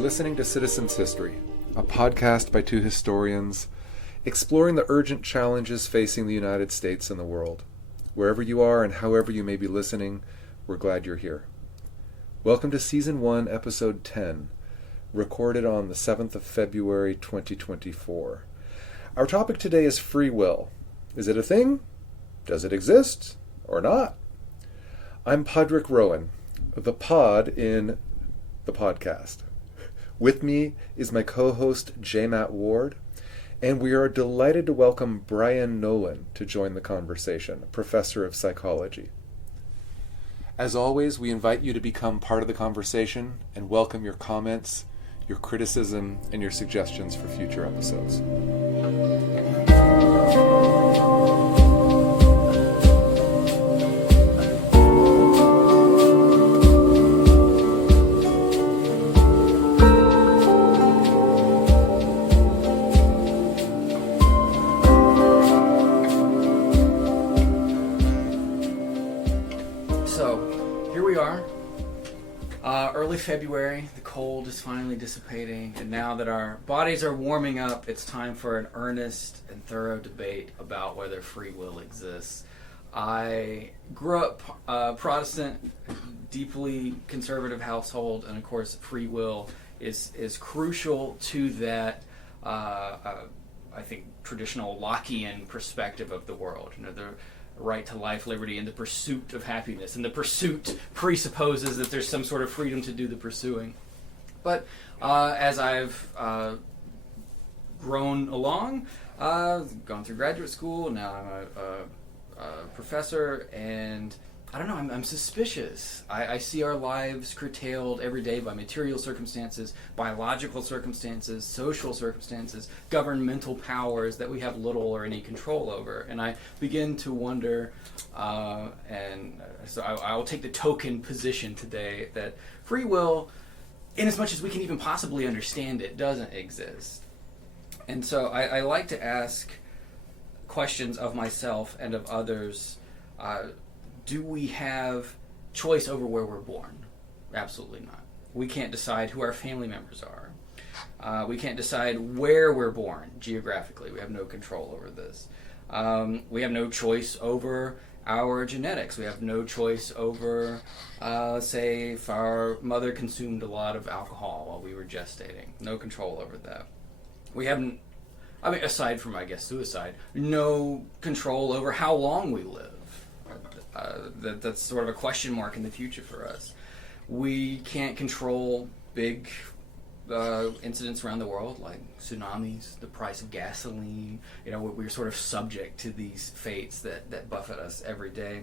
listening to Citizens History, a podcast by two historians exploring the urgent challenges facing the United States and the world. Wherever you are and however you may be listening, we're glad you're here. Welcome to Season 1, Episode 10, recorded on the 7th of February 2024. Our topic today is free will. Is it a thing? Does it exist? Or not? I'm Podrick Rowan, the pod in the podcast. With me is my co-host J. Matt Ward, and we are delighted to welcome Brian Nolan to join the conversation, professor of psychology. As always, we invite you to become part of the conversation and welcome your comments, your criticism, and your suggestions for future episodes. Early February, the cold is finally dissipating, and now that our bodies are warming up, it's time for an earnest and thorough debate about whether free will exists. I grew up Protestant, deeply conservative household, and of course free will is crucial to that, I think, traditional Lockean perspective of the world. You know, the right to life, liberty, and the pursuit of happiness. And the pursuit presupposes that there's some sort of freedom to do the pursuing. But as I've grown along, gone through graduate school, now I'm a professor, and I don't know, I'm suspicious. I see our lives curtailed every day by material circumstances, biological circumstances, social circumstances, governmental powers that we have little or any control over. And I begin to wonder, so I will take the token position today that free will, in as much as we can even possibly understand it, doesn't exist. And so I like to ask questions of myself and of others. Do we have choice over where we're born? Absolutely not. We can't decide who our family members are. We can't decide where we're born geographically. We have no control over this. We have no choice over our genetics. We have no choice over, say, if our mother consumed a lot of alcohol while we were gestating. No control over that. We haven't, aside from, suicide, no control over how long we live. That's sort of a question mark in the future for us. We can't control big incidents around the world like tsunamis, the price of gasoline. You know, we're sort of subject to these fates that buffet us every day.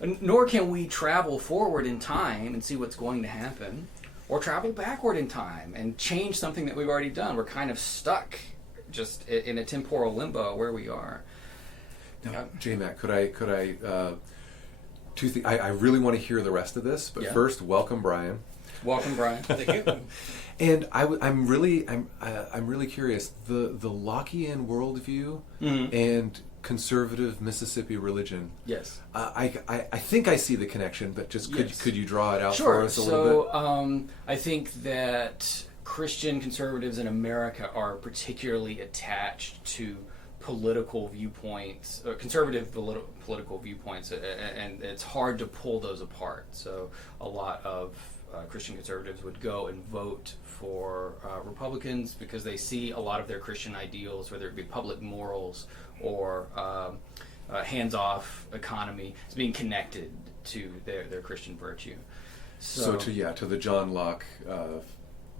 Nor can we travel forward in time and see what's going to happen, or travel backward in time and change something that we've already done. We're kind of stuck just in a temporal limbo where we are. Now, J-Mac, could I two things. I really want to hear the rest of this, but first, welcome, Brian. Welcome, Brian. Thank you. And I'm really curious. The Lockean worldview and conservative Mississippi religion. Yes. I think I see the connection, but just could you draw it out for us a little bit? So I think that Christian conservatives in America are particularly attached to political viewpoints, conservative political viewpoints, and it's hard to pull those apart. So a lot of Christian conservatives would go and vote for Republicans because they see a lot of their Christian ideals, whether it be public morals or hands-off economy, as being connected to their Christian virtue. So to the John Locke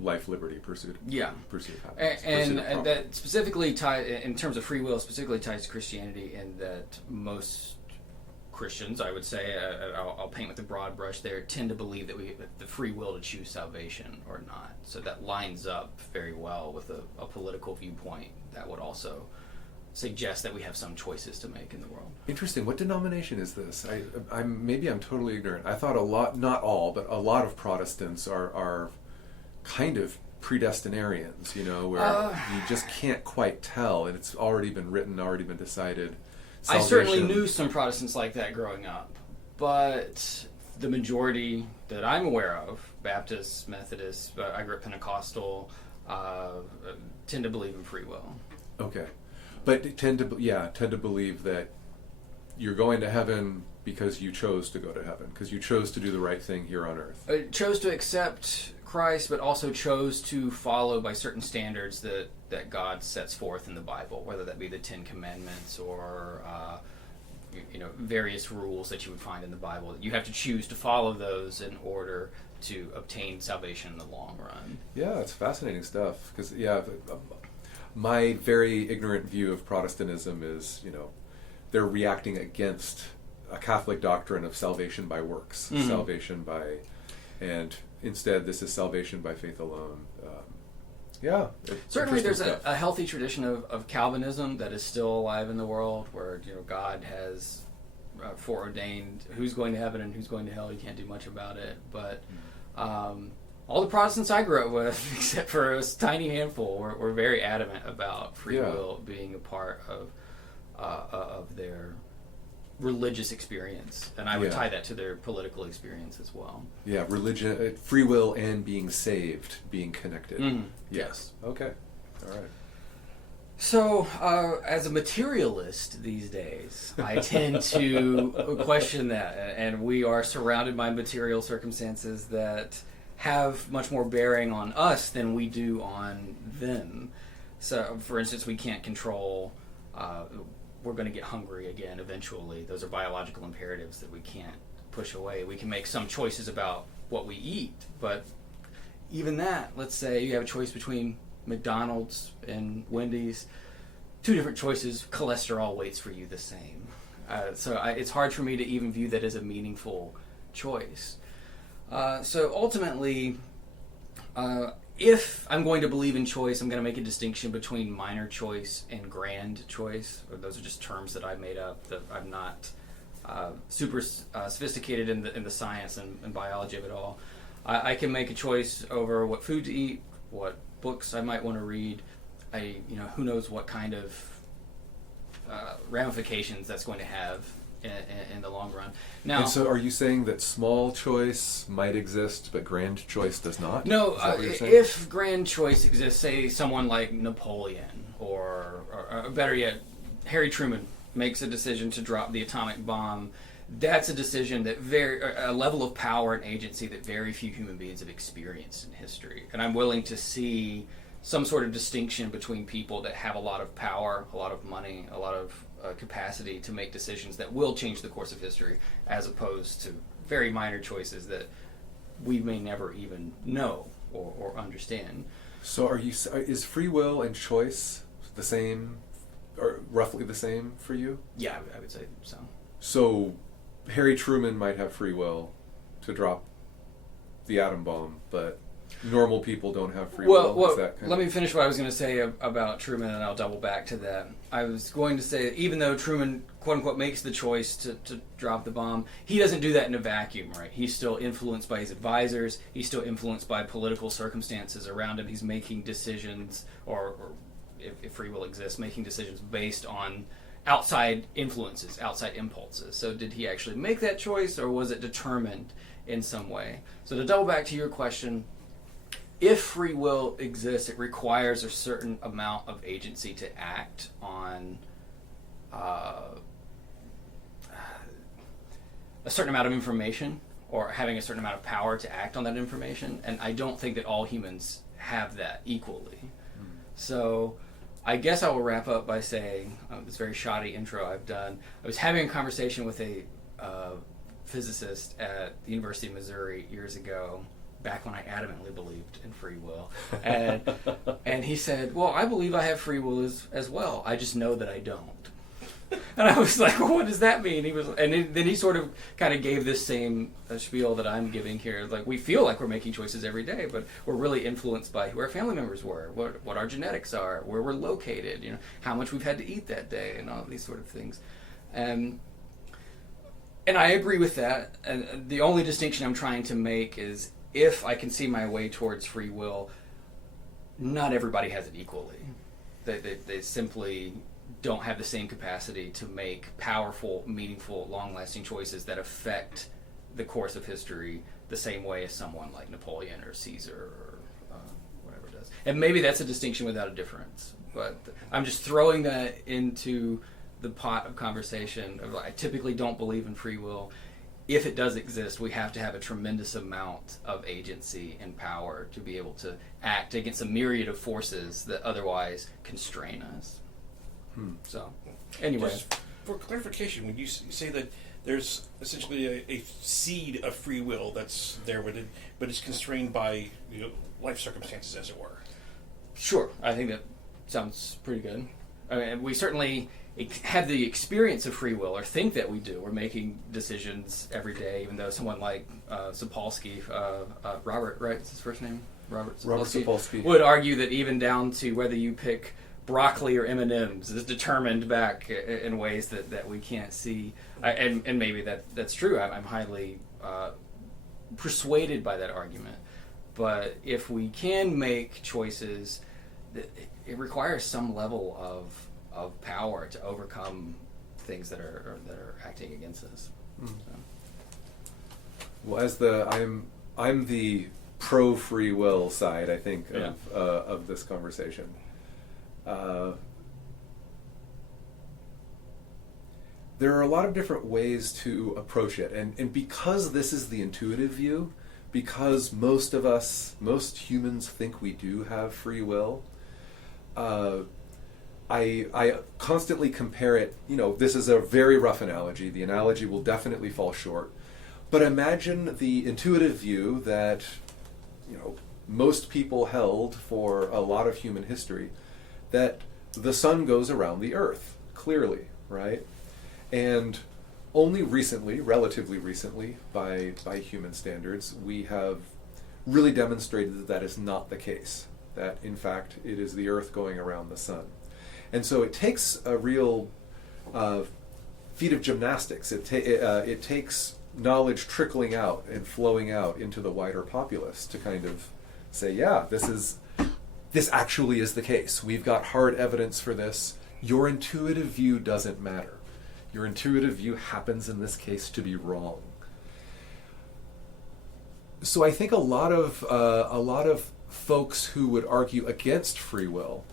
life, liberty, pursuit of happiness. And that specifically in terms of free will, specifically ties to Christianity, in that most Christians, I would say, I'll paint with a broad brush there, tend to believe that we have the free will to choose salvation or not. So that lines up very well with a political viewpoint that would also suggest that we have some choices to make in the world. Interesting. What denomination is this? I'm totally ignorant. I thought not all, but a lot of Protestants are kind of predestinarians, where you just can't quite tell, and it's already been written, already been decided. Salvation. I certainly knew some Protestants like that growing up, but the majority that I'm aware of Baptist, Methodist, I grew up Pentecostal, tend to believe in free will. Okay. But tend to believe that you're going to heaven because you chose to go to heaven, because you chose to do the right thing here on earth. I chose to accept Christ, but also chose to follow by certain standards that God sets forth in the Bible, whether that be the Ten Commandments or various rules that you would find in the Bible. You have to choose to follow those in order to obtain salvation in the long run. Yeah, it's fascinating stuff. Because my very ignorant view of Protestantism is, they're reacting against a Catholic doctrine of salvation by works, and instead this is salvation by faith alone. Certainly there's a healthy tradition of Calvinism that is still alive in the world, where God has foreordained who's going to heaven and who's going to hell. You can't do much about it. But all the Protestants I grew up with, except for a tiny handful, were very adamant about free will being a part of their religious experience, and I would tie that to their political experience as well. Yeah, religion, free will, and being saved, being connected. Yes. Okay. All right. So, as a materialist these days, I tend to question that, and we are surrounded by material circumstances that have much more bearing on us than we do on them. So, for instance, we can't control we're going to get hungry again eventually. Those are biological imperatives that we can't push away. We can make some choices about what we eat, but even that, let's say you have a choice between McDonald's and Wendy's, two different choices, cholesterol weights for you the same. So it's hard for me to even view that as a meaningful choice. So ultimately, if I'm going to believe in choice, I'm going to make a distinction between minor choice and grand choice. Those are just terms that I made up. That I'm not super sophisticated in the science and biology of it all. I can make a choice over what food to eat, what books I might want to read. Who knows what kind of ramifications that's going to have in the long run. Now, and so are you saying that small choice might exist, but grand choice does not? No, if grand choice exists, say someone like Napoleon, or better yet, Harry Truman makes a decision to drop the atomic bomb, that's a decision that a level of power and agency that very few human beings have experienced in history. And I'm willing to see some sort of distinction between people that have a lot of power, a lot of money, a lot of capacity to make decisions that will change the course of history, as opposed to very minor choices that we may never even know or understand. So is free will and choice the same, or roughly the same for you? Yeah, I would say so. So Harry Truman might have free will to drop the atom bomb, but normal people don't have free will. Let me finish what I was going to say about Truman, and I'll double back to that. I was going to say that even though Truman, quote unquote, makes the choice to drop the bomb, he doesn't do that in a vacuum, right? He's still influenced by his advisors. He's still influenced by political circumstances around him. He's making decisions, or if free will exists, making decisions based on outside influences, outside impulses. So did he actually make that choice, or was it determined in some way? So to double back to your question, if free will exists, it requires a certain amount of agency to act on a certain amount of information, or having a certain amount of power to act on that information. And I don't think that all humans have that equally. So I guess I will wrap up by saying, this very shoddy intro I've done, I was having a conversation with a physicist at the University of Missouri years ago, back when I adamantly believed in free will. And he said, well, I believe I have free will as well. I just know that I don't. And I was like, well, what does that mean? Then he sort of kind of gave this same spiel that I'm giving here. Like, we feel like we're making choices every day, but we're really influenced by who our family members were, what our genetics are, where we're located, how much we've had to eat that day, and all these sort of things. And I agree with that. And the only distinction I'm trying to make is, if I can see my way towards free will, not everybody has it equally. They simply don't have the same capacity to make powerful, meaningful, long-lasting choices that affect the course of history the same way as someone like Napoleon or Caesar or whatever does. And maybe that's a distinction without a difference. But I'm just throwing that into the pot of conversation. I typically don't believe in free will. If it does exist, we have to have a tremendous amount of agency and power to be able to act against a myriad of forces that otherwise constrain us. So, anyway. Just for clarification, when you say that there's essentially a seed of free will that's there with it, but it's constrained by life circumstances, as it were. Sure, I think that sounds pretty good. I mean, we certainly have the experience of free will, or think that we do. We're making decisions every day, even though someone like Sapolsky, Robert, right? Is his first name? Robert Sapolsky would argue that even down to whether you pick broccoli or M&Ms is determined back in ways that we can't see. And maybe that's true. I'm highly persuaded by that argument. But if we can make choices, it requires some level of power to overcome things that are acting against us. So. Well, as I'm the pro free will side, I think, of this conversation. There are a lot of different ways to approach it, and because this is the intuitive view, because most humans think we do have free will, I constantly compare it. This is a very rough analogy. The analogy will definitely fall short, but imagine the intuitive view that most people held for a lot of human history, that the sun goes around the earth, clearly, right? And only recently, relatively recently, by human standards, we have really demonstrated that that is not the case, that in fact it is the earth going around the sun. And so it takes a real feat of gymnastics. It takes knowledge trickling out and flowing out into the wider populace to kind of say, yeah, this actually is the case. We've got hard evidence for this. Your intuitive view doesn't matter. Your intuitive view happens in this case to be wrong. So I think a lot of folks who would argue against free will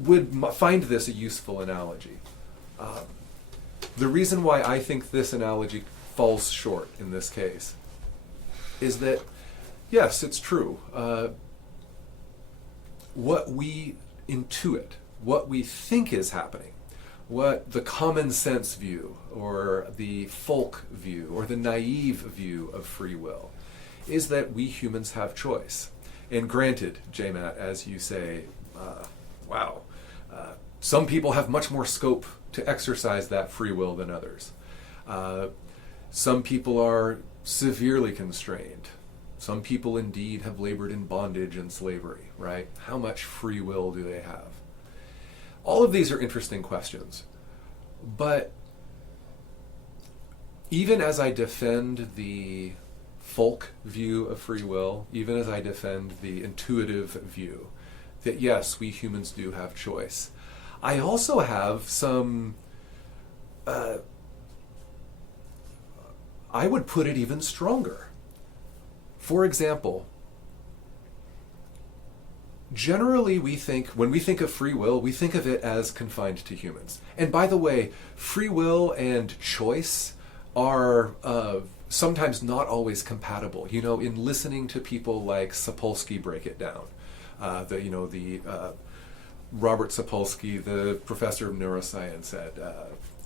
would find this a useful analogy. The reason why I think this analogy falls short in this case is that, yes, it's true. What we intuit, what we think is happening, what the common sense view or the folk view or the naive view of free will is that we humans have choice. And granted, J-Matt, as you say, some people have much more scope to exercise that free will than others. Some people are severely constrained. Some people indeed have labored in bondage and slavery, right? How much free will do they have? All of these are interesting questions. But even as I defend the folk view of free will, even as I defend the intuitive view, that yes, we humans do have choice, I also have some, I would put it even stronger. For example, generally when we think of free will, we think of it as confined to humans. And by the way, free will and choice are sometimes not always compatible. In listening to people like Sapolsky break it down, Robert Sapolsky, the professor of neuroscience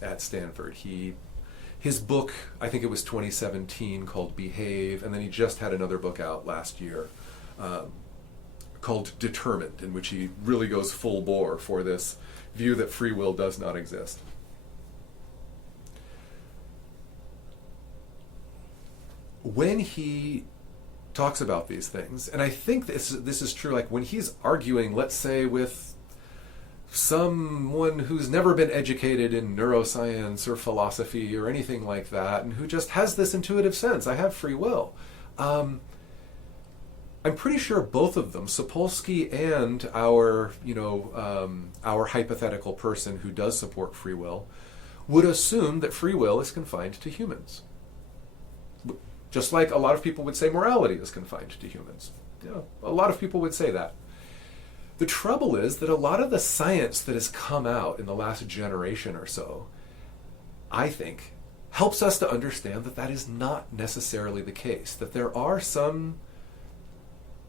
at Stanford, his book, I think it was 2017, called Behave, and then he just had another book out last year called Determined, in which he really goes full bore for this view that free will does not exist. When he talks about these things, and I think this is true, like when he's arguing, let's say, with someone who's never been educated in neuroscience or philosophy or anything like that, and who just has this intuitive sense, I have free will. I'm pretty sure both of them, Sapolsky and our hypothetical person who does support free will, would assume that free will is confined to humans. Just like a lot of people would say morality is confined to humans. A lot of people would say that. The trouble is that a lot of the science that has come out in the last generation or so, I think, helps us to understand that that is not necessarily the case. That there are some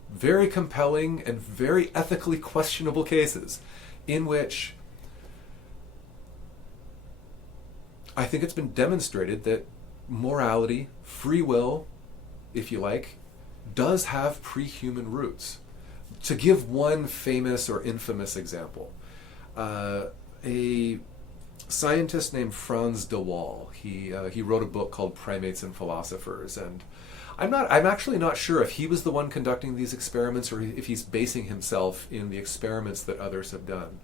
very compelling and very ethically questionable cases in which I think it's been demonstrated that morality, free will, if you like, does have pre-human roots. To give one famous or infamous example, a scientist named Franz de Waal, he wrote a book called Primates and Philosophers, and I'm actually not sure if he was the one conducting these experiments or if he's basing himself in the experiments that others have done.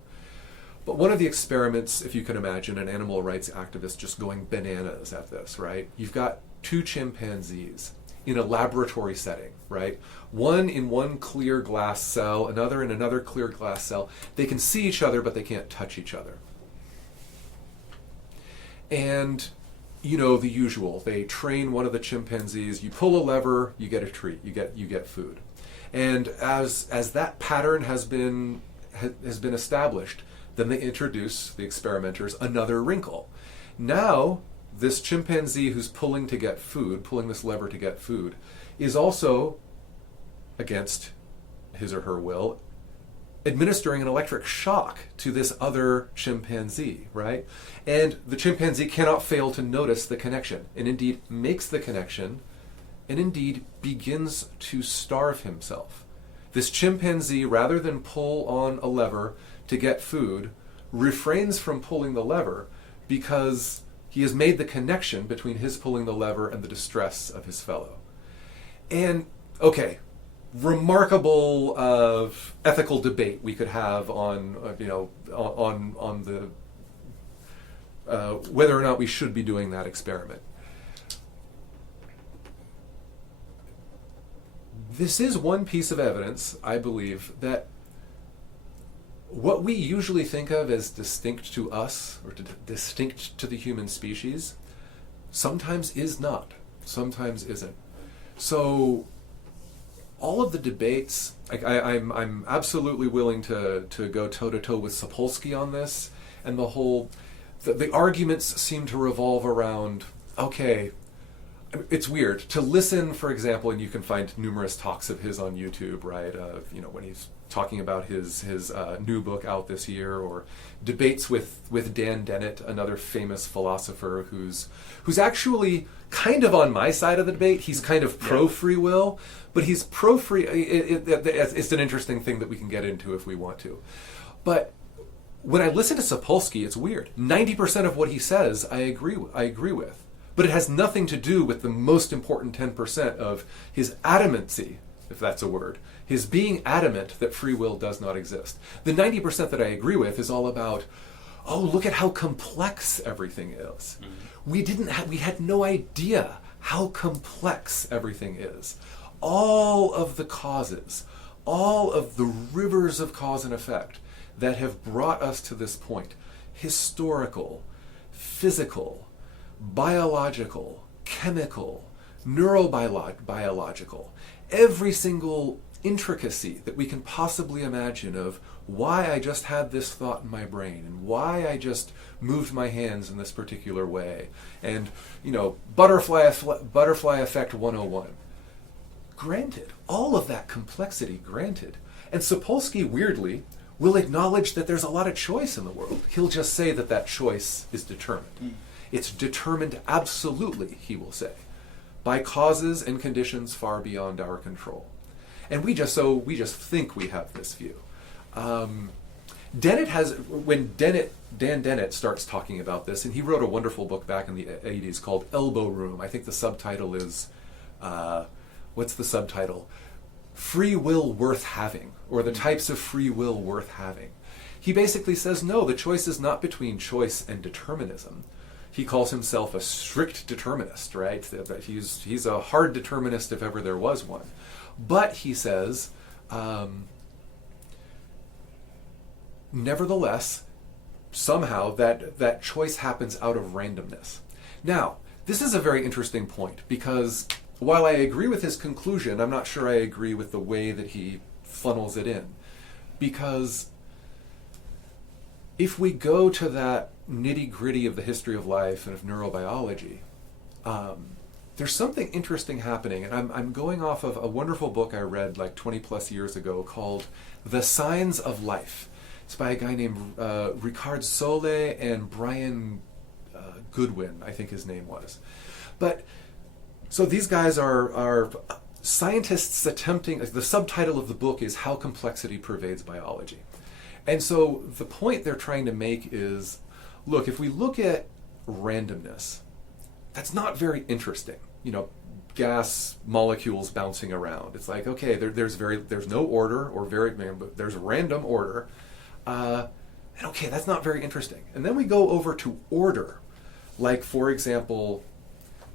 But one of the experiments, if you can imagine, an animal rights activist just going bananas at this, right? You've got two chimpanzees in a laboratory setting, right? One in one clear glass cell, another in another clear glass cell. They can see each other, but they can't touch each other. And, you know, the usual. They train one of the chimpanzees. You pull a lever, you get a treat. You get food. And as that pattern has been established, then they introduce, the experimenters, another wrinkle. Now, this chimpanzee who's pulling this lever to get food, is also, against his or her will, administering an electric shock to this other chimpanzee, right? And the chimpanzee cannot fail to notice the connection, and indeed makes the connection, and indeed begins to starve himself. This chimpanzee, rather than pull on a lever to get food, refrains from pulling the lever because he has made the connection between his pulling the lever and the distress of his fellow. And, okay, remarkable ethical debate we could have on on the whether or not we should be doing that experiment. This is one piece of evidence, I believe, that what we usually think of as distinct to us, or distinct to the human species, sometimes is not, sometimes isn't. So all of the debates, I'm absolutely willing to go toe-to-toe with Sapolsky on this, and the arguments seem to revolve around, okay, it's weird to listen, for example, and you can find numerous talks of his on YouTube, right? When he's talking about his new book out this year, or debates with Dan Dennett, another famous philosopher who's actually kind of on my side of the debate. He's kind of pro free will, but he's pro free. It's an interesting thing that we can get into if we want to. But when I listen to Sapolsky, it's weird. 90% of what he says, I agree with. But it has nothing to do with the most important 10% of his adamancy, if that's a word, his being adamant that free will does not exist. The 90% that I agree with is all about, oh, look at how complex everything is. Mm-hmm. We had no idea how complex everything is. All of the causes, all of the rivers of cause and effect that have brought us to this point, historical, physical, biological, chemical, neurobiological, every single intricacy that we can possibly imagine of why I just had this thought in my brain and why I just moved my hands in this particular way, and butterfly effect 101. Granted, all of that complexity granted. And Sapolsky, weirdly, will acknowledge that there's a lot of choice in the world. He'll just say that choice is determined. It's determined absolutely, he will say, by causes and conditions far beyond our control. And we just think we have this view. When Dan Dennett starts talking about this, and he wrote a wonderful book back in the 80s called Elbow Room. I think the subtitle is, what's the subtitle? Free Will Worth Having, or the types of free will worth having. He basically says, no, the choice is not between choice and determinism. He calls himself a strict determinist, right? That he's a hard determinist if ever there was one. But he says, nevertheless, somehow that choice happens out of randomness. Now, this is a very interesting point, because while I agree with his conclusion, I'm not sure I agree with the way that he funnels it in. Because if we go to that nitty-gritty of the history of life and of neurobiology, there's something interesting happening. And I'm going off of a wonderful book I read like 20 plus years ago called The Signs of Life. It's by a guy named Ricard Sole and Brian Goodwin, I think his name was. But so these guys are scientists attempting, the subtitle of the book is How Complexity Pervades Biology. And so the point they're trying to make is, look, if we look at randomness, that's not very interesting. You know, gas molecules bouncing around. It's like, okay, there's no order, or but there's random order. And okay, that's not very interesting. And then we go over to order. Like, for example,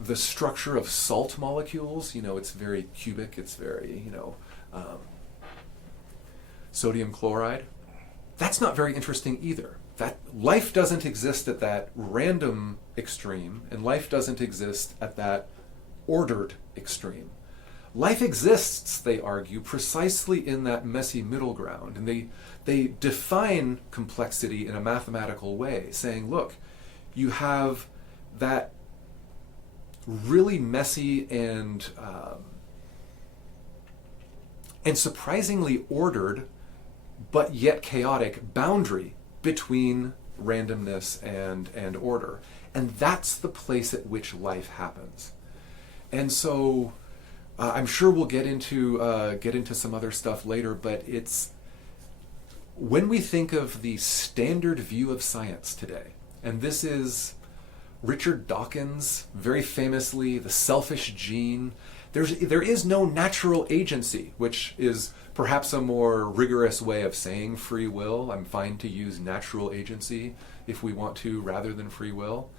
the structure of salt molecules, you know, it's very cubic, it's very, sodium chloride. That's not very interesting either. That life doesn't exist at that random extreme, and life doesn't exist at that ordered extreme. Life exists, they argue, precisely in that messy middle ground, and they define complexity in a mathematical way, saying, look, you have that really messy and surprisingly ordered, but yet chaotic boundary between randomness and order. And that's the place at which life happens. And so I'm sure we'll get into some other stuff later, but it's when we think of the standard view of science today, and this is Richard Dawkins, very famously, the selfish gene. There is no natural agency, which is perhaps a more rigorous way of saying free will. I'm fine to use natural agency if we want to, rather than free will.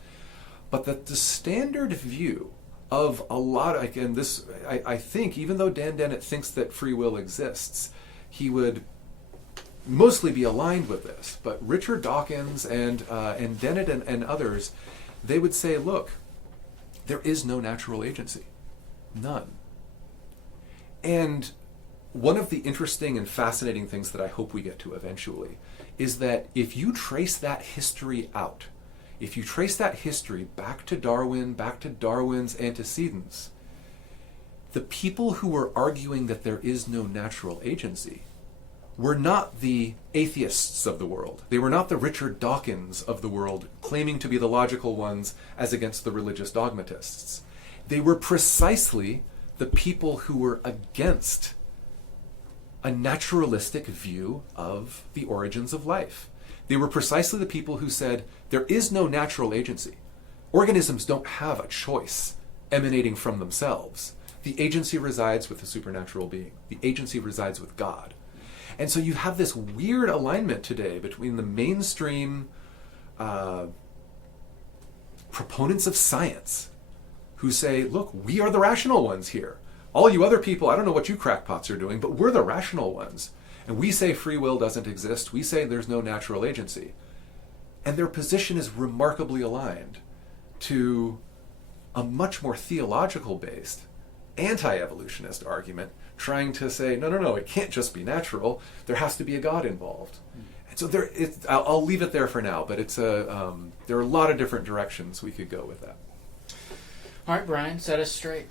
But that the standard view of a lot, again, this, I think, even though Dan Dennett thinks that free will exists, he would mostly be aligned with this. But Richard Dawkins and Dennett and others, they would say, look, there is no natural agency. None. And one of the interesting and fascinating things that I hope we get to eventually is that if you trace that history out, if you trace that history back to Darwin, back to Darwin's antecedents, the people who were arguing that there is no natural agency were not the atheists of the world. They were not the Richard Dawkins of the world, claiming to be the logical ones as against the religious dogmatists. They were precisely the people who were against a naturalistic view of the origins of life. They were precisely the people who said, there is no natural agency. Organisms don't have a choice emanating from themselves. The agency resides with the supernatural being. The agency resides with God. And so you have this weird alignment today between the mainstream proponents of science who say, look, we are the rational ones here. All you other people, I don't know what you crackpots are doing, but we're the rational ones. And we say free will doesn't exist. We say there's no natural agency. And their position is remarkably aligned to a much more theological-based anti-evolutionist argument trying to say, no, it can't just be natural. There has to be a God involved. And so I'll leave it there for now, but there are a lot of different directions we could go with that. All right, Brian, set us straight.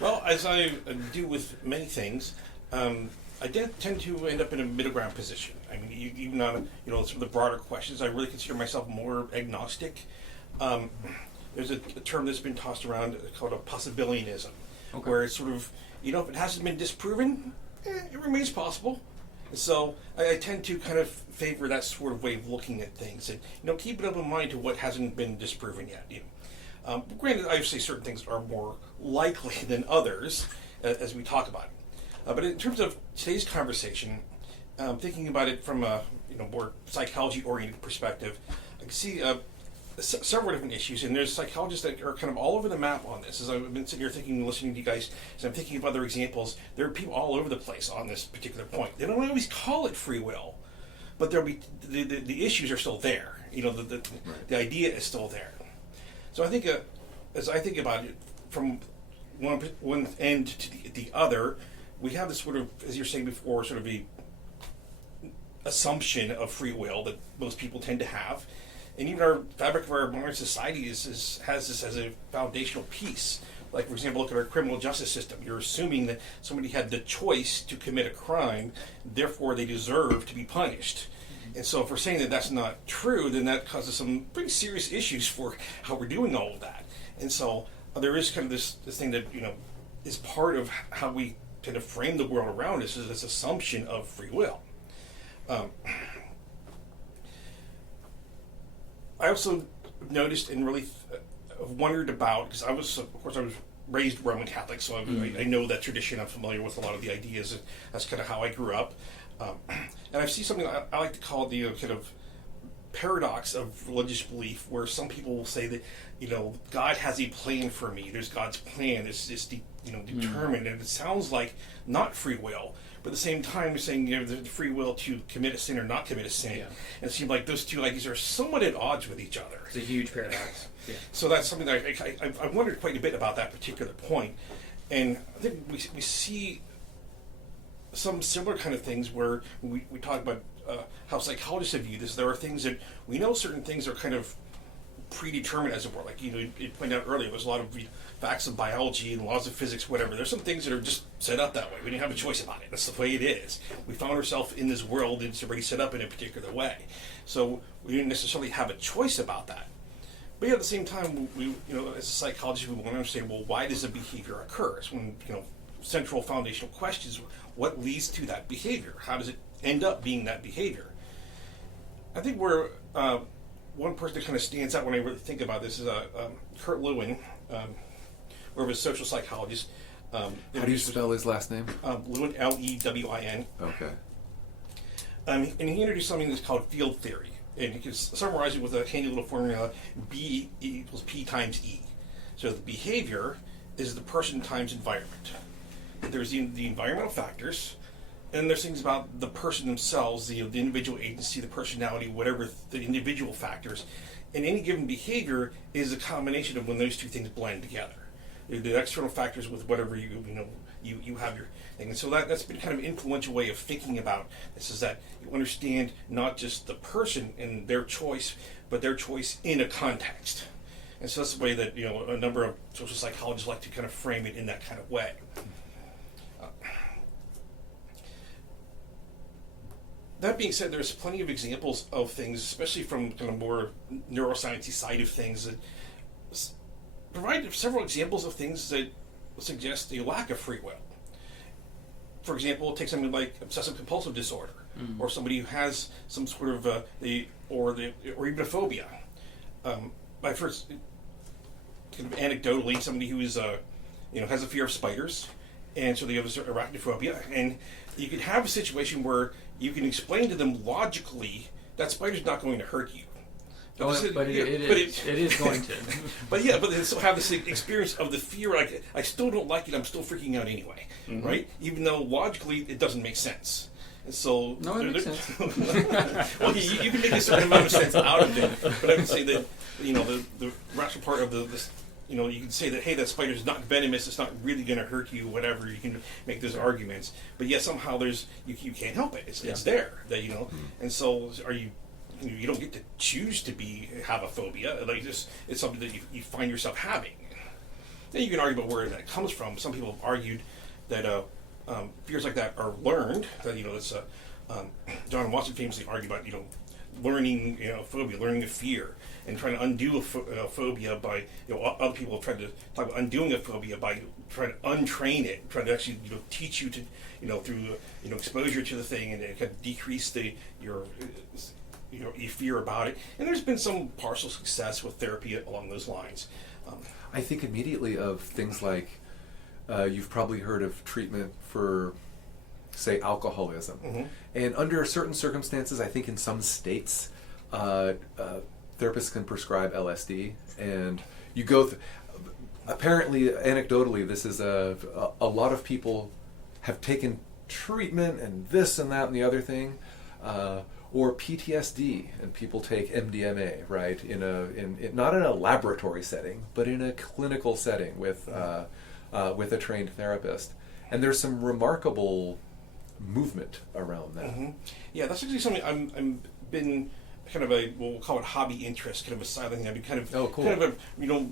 Well, as I do with many things, I tend to end up in a middle ground position. I mean, even on some of the broader questions, I really consider myself more agnostic. There's a term that's been tossed around called a possibilianism, where it's sort of, if it hasn't been disproven, it remains possible. So I tend to kind of favor that sort of way of looking at things, and keep an open mind to what hasn't been disproven yet. Granted, obviously, certain things are more likely than others as we talk about it. But in terms of today's conversation, thinking about it from a more psychology-oriented perspective, I can see several different issues, and there's psychologists that are kind of all over the map on this. As I've been sitting here thinking and listening to you guys, as I'm thinking of other examples, there are people all over the place on this particular point. They don't always call it free will, but there'll be the issues are still there. The idea is still there. So I think, as I think about it from one end to the other, we have this sort of, as you're saying before, sort of a assumption of free will that most people tend to have, and even our fabric of our modern society has this as a foundational piece. Like, for example, look at our criminal justice system. You're assuming that somebody had the choice to commit a crime, therefore they deserve to be punished. And so if we're saying that that's not true, then that causes some pretty serious issues for how we're doing all of that. And so there is kind of this thing that, is part of how we kind of frame the world around us, is this assumption of free will. I also noticed and really wondered about, because I was raised Roman Catholic, so I know that tradition. I'm familiar with a lot of the ideas, and that's kind of how I grew up. And I see something I like to call the kind of paradox of religious belief, where some people will say that, God has a plan for me. There's God's plan. It's determined, and it sounds like not free will. But at the same time, you're saying the free will to commit a sin or not commit a sin. Yeah. And it seems like those two ideas are somewhat at odds with each other. It's a huge paradox. Yeah. So that's something that I wondered quite a bit about that particular point. And I think we see some similar kind of things where we talk about how psychologists have viewed this. There are things that we know, certain things are kind of predetermined, as it were. Like, you pointed out earlier, there's a lot of facts of biology and laws of physics, whatever. There's some things that are just set up that way. We didn't have a choice about it. That's the way it is. We found ourselves in this world, and it's already set up in a particular way. So we didn't necessarily have a choice about that. But at the same time, we as a psychologist, we want to understand, well, why does a behavior occur? It's one, central foundational questions: what leads to that behavior? How does it end up being that behavior? I think where one person that kind of stands out when I really think about this is Kurt Lewin, or a social psychologist. How do you spell his last name? Lewin, Lewin. Okay. And he introduced something that's called field theory. And he can summarize it with a handy little formula: B equals P times E. So the behavior is the person times environment. There's the environmental factors, and there's things about the person themselves, the individual agency, the personality, whatever the individual factors. And any given behavior is a combination of when those two things blend together. The external factors with whatever you have your thing. And so that's been kind of an influential way of thinking about this, is that you understand not just the person and their choice, but their choice in a context. And so that's the way that a number of social psychologists like to kind of frame it in that kind of way. That being said, there's plenty of examples of things, especially from kind of more neuroscience-y side of things, that provide several examples of things that suggest a lack of free will. For example, take something like obsessive-compulsive disorder, or somebody who has some sort of or even a phobia. My first, kind of anecdotally, somebody who is has a fear of spiders, and so they have arachnophobia, and you can have a situation where you can explain to them logically that spider's not going to hurt you. But it is going to. But they still have this experience of the fear. Like, I still don't like it. I'm still freaking out anyway, right? Even though logically it doesn't make sense. And so, no, it makes sense. Well, you can make a certain amount of sense out of it. But I would say that the rational part of this. You can say that, hey, that spider's not venomous, it's not really going to hurt you, whatever. You can make those arguments, but yet somehow you can't help it. It's there that and so you don't get to choose to have a phobia. Like this, it's something that you find yourself having. Then you can argue about where that comes from. Some people have argued that fears like that are learned. That it's John Watson famously argued about learning phobia, learning a fear, and trying to undo a phobia by other people have tried to talk about undoing a phobia by trying to untrain it, trying to actually teach you to through exposure to the thing, and it kind of decrease your fear about it. And there's been some partial success with therapy along those lines. I think immediately of things like you've probably heard of treatment for, say, alcoholism. Mm-hmm. And under certain circumstances, I think in some states, therapists can prescribe LSD, and you go apparently, anecdotally, this is a lot of people have taken treatment and this and that and the other thing, or PTSD, and people take MDMA, right, in not in a laboratory setting, but in a clinical setting with with a trained therapist. And there's some remarkable movement around that. Mm-hmm. Yeah, that's actually something I'm been kind of a, we'll call it hobby interest, kind of a side thing. I've been kind of, cool. kind of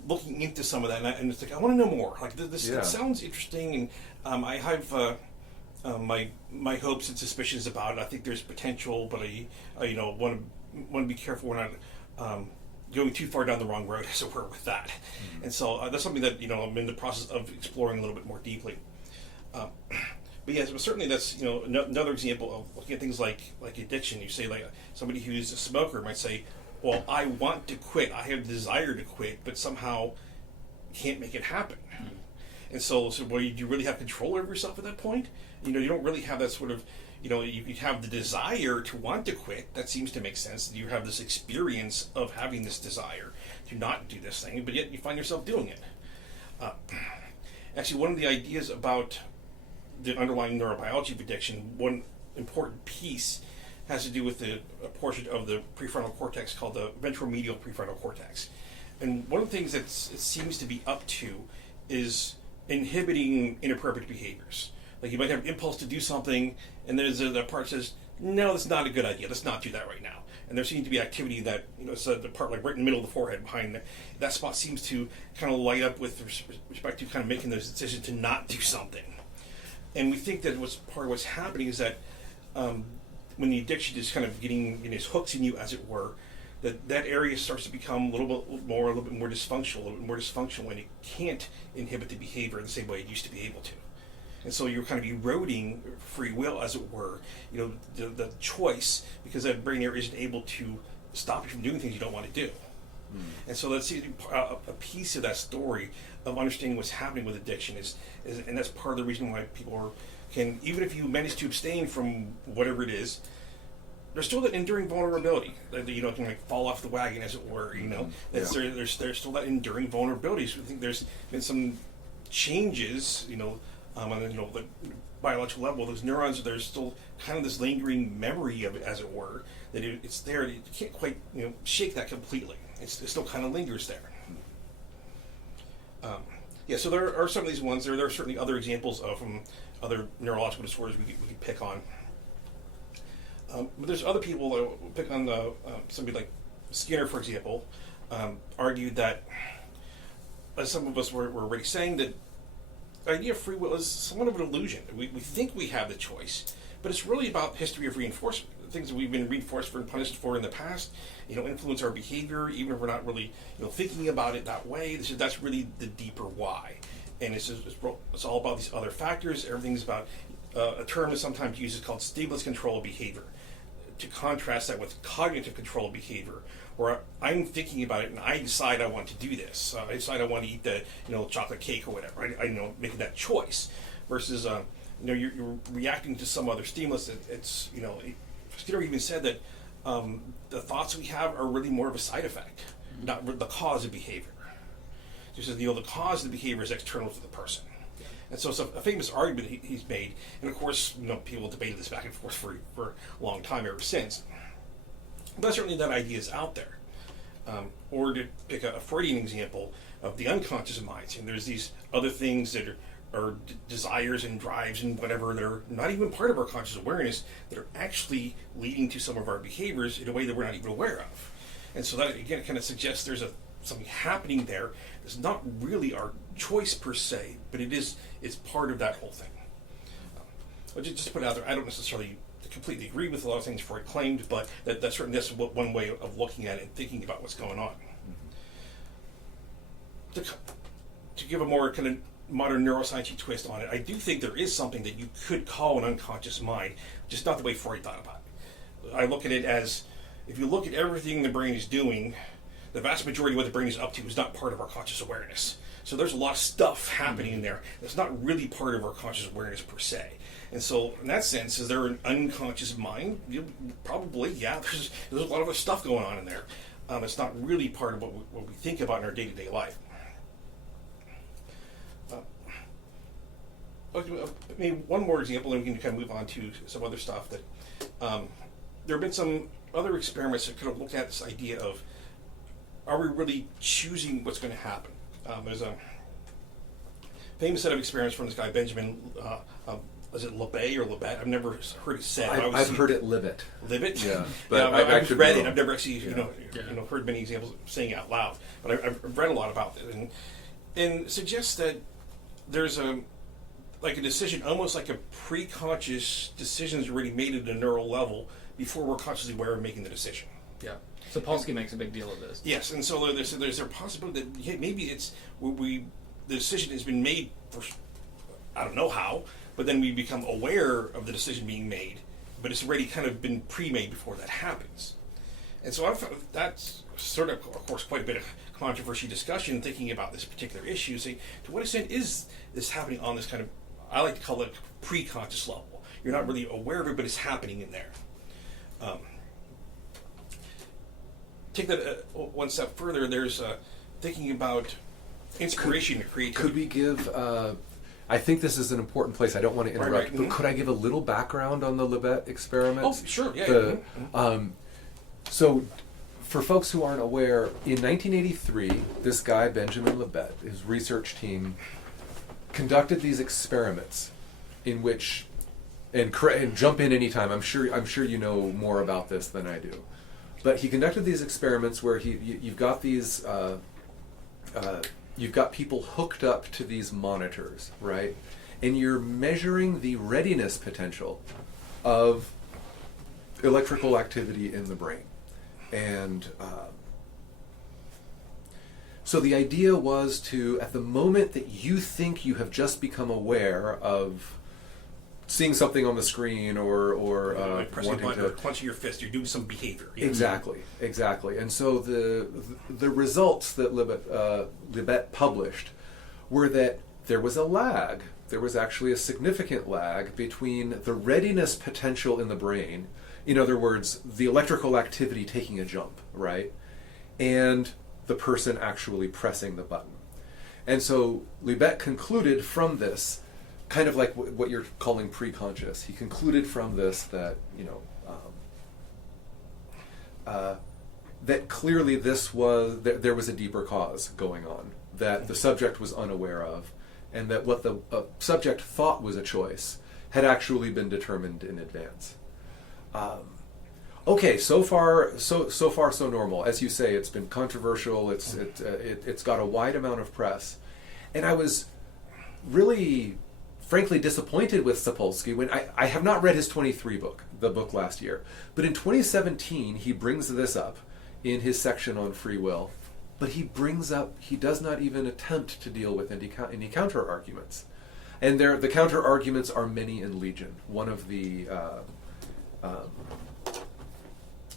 looking into some of that, and it's like I want to know more. Like this Yeah. it sounds interesting, and I have my hopes and suspicions about it. I think there's potential, but I want to be careful we're not going too far down the wrong road, as it were, with that. Mm-hmm. And so that's something that I'm in the process of exploring a little bit more deeply. But yes, certainly that's another example of looking at things like addiction. You say like somebody who's a smoker might say, "Well, I want to quit. I have the desire to quit, but somehow can't make it happen." Mm-hmm. And so do you really have control over yourself at that point? You don't really have that sort of you have the desire to want to quit. That seems to make sense. You have this experience of having this desire to not do this thing, but yet you find yourself doing it. Actually, one of the ideas about the underlying neurobiology of addiction, one important piece has to do with a portion of the prefrontal cortex called the ventromedial prefrontal cortex. And one of the things that it seems to be up to is inhibiting inappropriate behaviors. Like you might have an impulse to do something, and there's that part that says, no, that's not a good idea. Let's not do that right now. And there seems to be activity that, so the part like right in the middle of the forehead behind that spot seems to kind of light up with respect to kind of making those decisions to not do something. And we think that part of what's happening is that when the addiction is kind of getting its hooks in you, as it were, that area starts to become a little bit more dysfunctional, and it can't inhibit the behavior in the same way it used to be able to. And so you're kind of eroding free will, as it were, the choice, because that brain area isn't able to stop you from doing things you don't want to do. Mm. And so that's a piece of that story of understanding what's happening with addiction is and that's part of the reason why people can, even if you manage to abstain from whatever it is, there's still that enduring vulnerability that can like fall off the wagon, as it were. There's still that enduring vulnerability. So I think there's been some changes, on the biological level. Those neurons, there's still kind of this lingering memory of it, as it were, that it's there. You can't quite shake that completely. It still kind of lingers there. So there are some of these ones. There are certainly other examples from other neurological disorders we could pick on. But there's other people that will pick on somebody like Skinner, for example, argued that, as some of us were already saying, that the idea of free will is somewhat of an illusion. We think we have the choice, but it's really about history of reinforcement. The things that we've been reinforced for and punished for in the past, influence our behavior, even if we're not really, thinking about it that way. That's really the deeper why. And it's all about these other factors. Everything's about a term that sometimes used is called stimulus control of behavior, to contrast that with cognitive control of behavior, where I'm thinking about it and I decide I want to do this. I decide I want to eat the chocolate cake or whatever. I making that choice, versus you're reacting to some other stimulus. It's Skinner even said that the thoughts we have are really more of a side effect, not the cause of behavior. He says the cause of the behavior is external to the person. And so it's a famous argument he's made, and of course, people debated this back and forth for a long time ever since. But certainly that idea is out there. Or to pick a Freudian example of the unconscious minds, and there's these other things that are desires and drives and whatever that are not even part of our conscious awareness, that are actually leading to some of our behaviors in a way that we're not even aware of. And so that, again, kind of suggests there's something happening there. It's not really our choice per se, but it's part of that whole thing. Just to put it out there, I don't necessarily completely agree with a lot of things Freud claimed, but that's one way of looking at it and thinking about what's going on. Mm-hmm. To give a more kind of modern neuroscience twist on it, I do think there is something that you could call an unconscious mind, just not the way Freud thought about it. I look at it as, if you look at everything the brain is doing, the vast majority of what the brain is up to is not part of our conscious awareness. So there's a lot of stuff happening in there that's not really part of our conscious awareness per se. And so in that sense, is there an unconscious mind? Probably, yeah. There's a lot of other stuff going on in there. It's not really part of what we think about in our day-to-day life. Maybe one more example, and we can kind of move on to some other stuff. That there have been some other experiments that kind of look at this idea of, are we really choosing what's going to happen? There's famous set of experiments from this guy Benjamin. Was it Lebet or Lebet? I've never heard it said. I've heard it Libet. Libet? Yeah, but I've read it. I've never actually, Yeah. heard many examples of saying it out loud. But I've read a lot about it, and suggests that there's a decision, almost like a pre-conscious decision is already made at a neural level before we're consciously aware of making the decision. Yeah. Sapolsky makes a big deal of this. Yes, and so there's a possibility that maybe it's the decision has been made for, I don't know how, but then we become aware of the decision being made, but it's already kind of been pre-made before that happens. And so I found that's sort of course, quite a bit of controversy discussion thinking about this particular issue, saying to what extent is this happening on this kind of, I like to call it pre-conscious level. You're not really aware of it, but it's happening in there. Take that one step further, there's thinking about inspiration and creativity. Could we give... I think this is an important place. I don't want to interrupt, Right. but could I give a little background on the Libet experiments? Oh, sure, yeah. So, for folks who aren't aware, in 1983, this guy, Benjamin Libet, his research team, conducted these experiments in which, and jump in anytime, I'm sure you know more about this than I do. But he conducted these experiments where you've got these... you've got people hooked up to these monitors, right? And you're measuring the readiness potential of electrical activity in the brain. And so the idea was to, at the moment that you think you have just become aware of seeing something on the screen or pressing a wanting button to... or clenching your fist, you're doing some behavior. Yeah. Exactly. And so the results that Libet published were that there was a lag. There was actually a significant lag between the readiness potential in the brain, in other words, the electrical activity taking a jump, right, and the person actually pressing the button. And so Libet concluded from this, kind of like what you're calling pre-conscious, he concluded from this that, that clearly there was a deeper cause going on that the subject was unaware of, and that what the subject thought was a choice had actually been determined in advance. Okay, so far so normal. As you say, it's been controversial. It's got a wide amount of press, and I was really, frankly, disappointed with Sapolsky when I have not read his 23 book, the book last year, but in 2017 he brings this up in his section on free will, but he does not even attempt to deal with any counter arguments, and the counter arguments are many and legion. One of the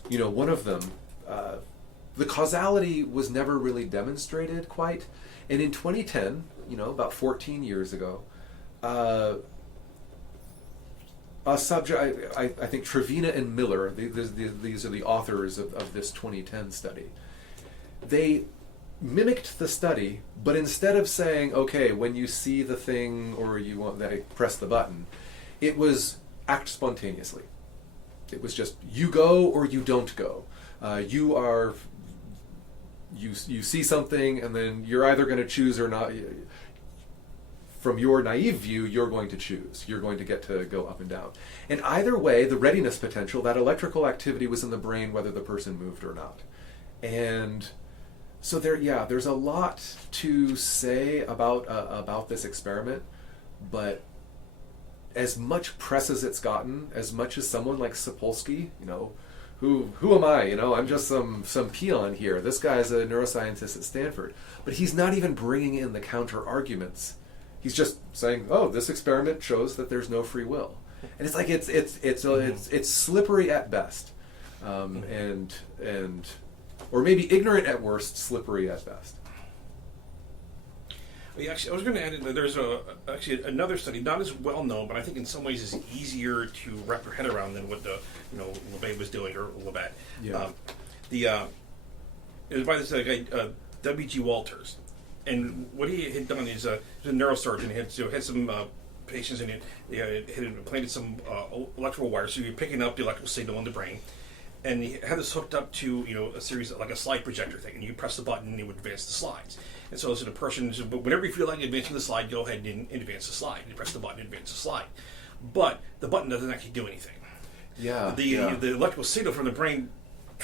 one of them, the causality was never really demonstrated quite, and in 2010, about 14 years ago, a subject, I think Trevina and Miller, these are the authors of this 2010 study, they mimicked the study, but instead of saying, okay, when you see the thing or you want that, press the button, it was act spontaneously. It was just, you go or you don't go. You see something and then you're either going to choose or not. From your naive view, you're going to choose. You're going to get to go up and down. And either way, the readiness potential, that electrical activity was in the brain whether the person moved or not. And so there's a lot to say about this experiment, but as much press as it's gotten, as much as someone like Sapolsky, who am I? I'm just some peon here. This guy's a neuroscientist at Stanford, but he's not even bringing in the counter arguments. He's just saying, "Oh, this experiment shows that there's no free will," and it's like it's slippery at best, and or maybe ignorant at worst, slippery at best. Yeah, actually, I was going to add that there's actually another study, not as well known, but I think in some ways is easier to wrap your head around than what Lebet was doing, or Lebet. Yeah. It was by this guy W.G. Walters, and what he had done is he was a neurosurgeon. He had some patients, and he had implanted some electrical wires, so you're picking up the electrical signal in the brain, and he had this hooked up to a series like a slide projector thing, and you press the button and it would advance the slides. And so the person, whenever you feel like advancing the slide, go ahead and advance the slide. You press the button and advance the slide, but the button doesn't actually do anything. Yeah. The electrical signal from the brain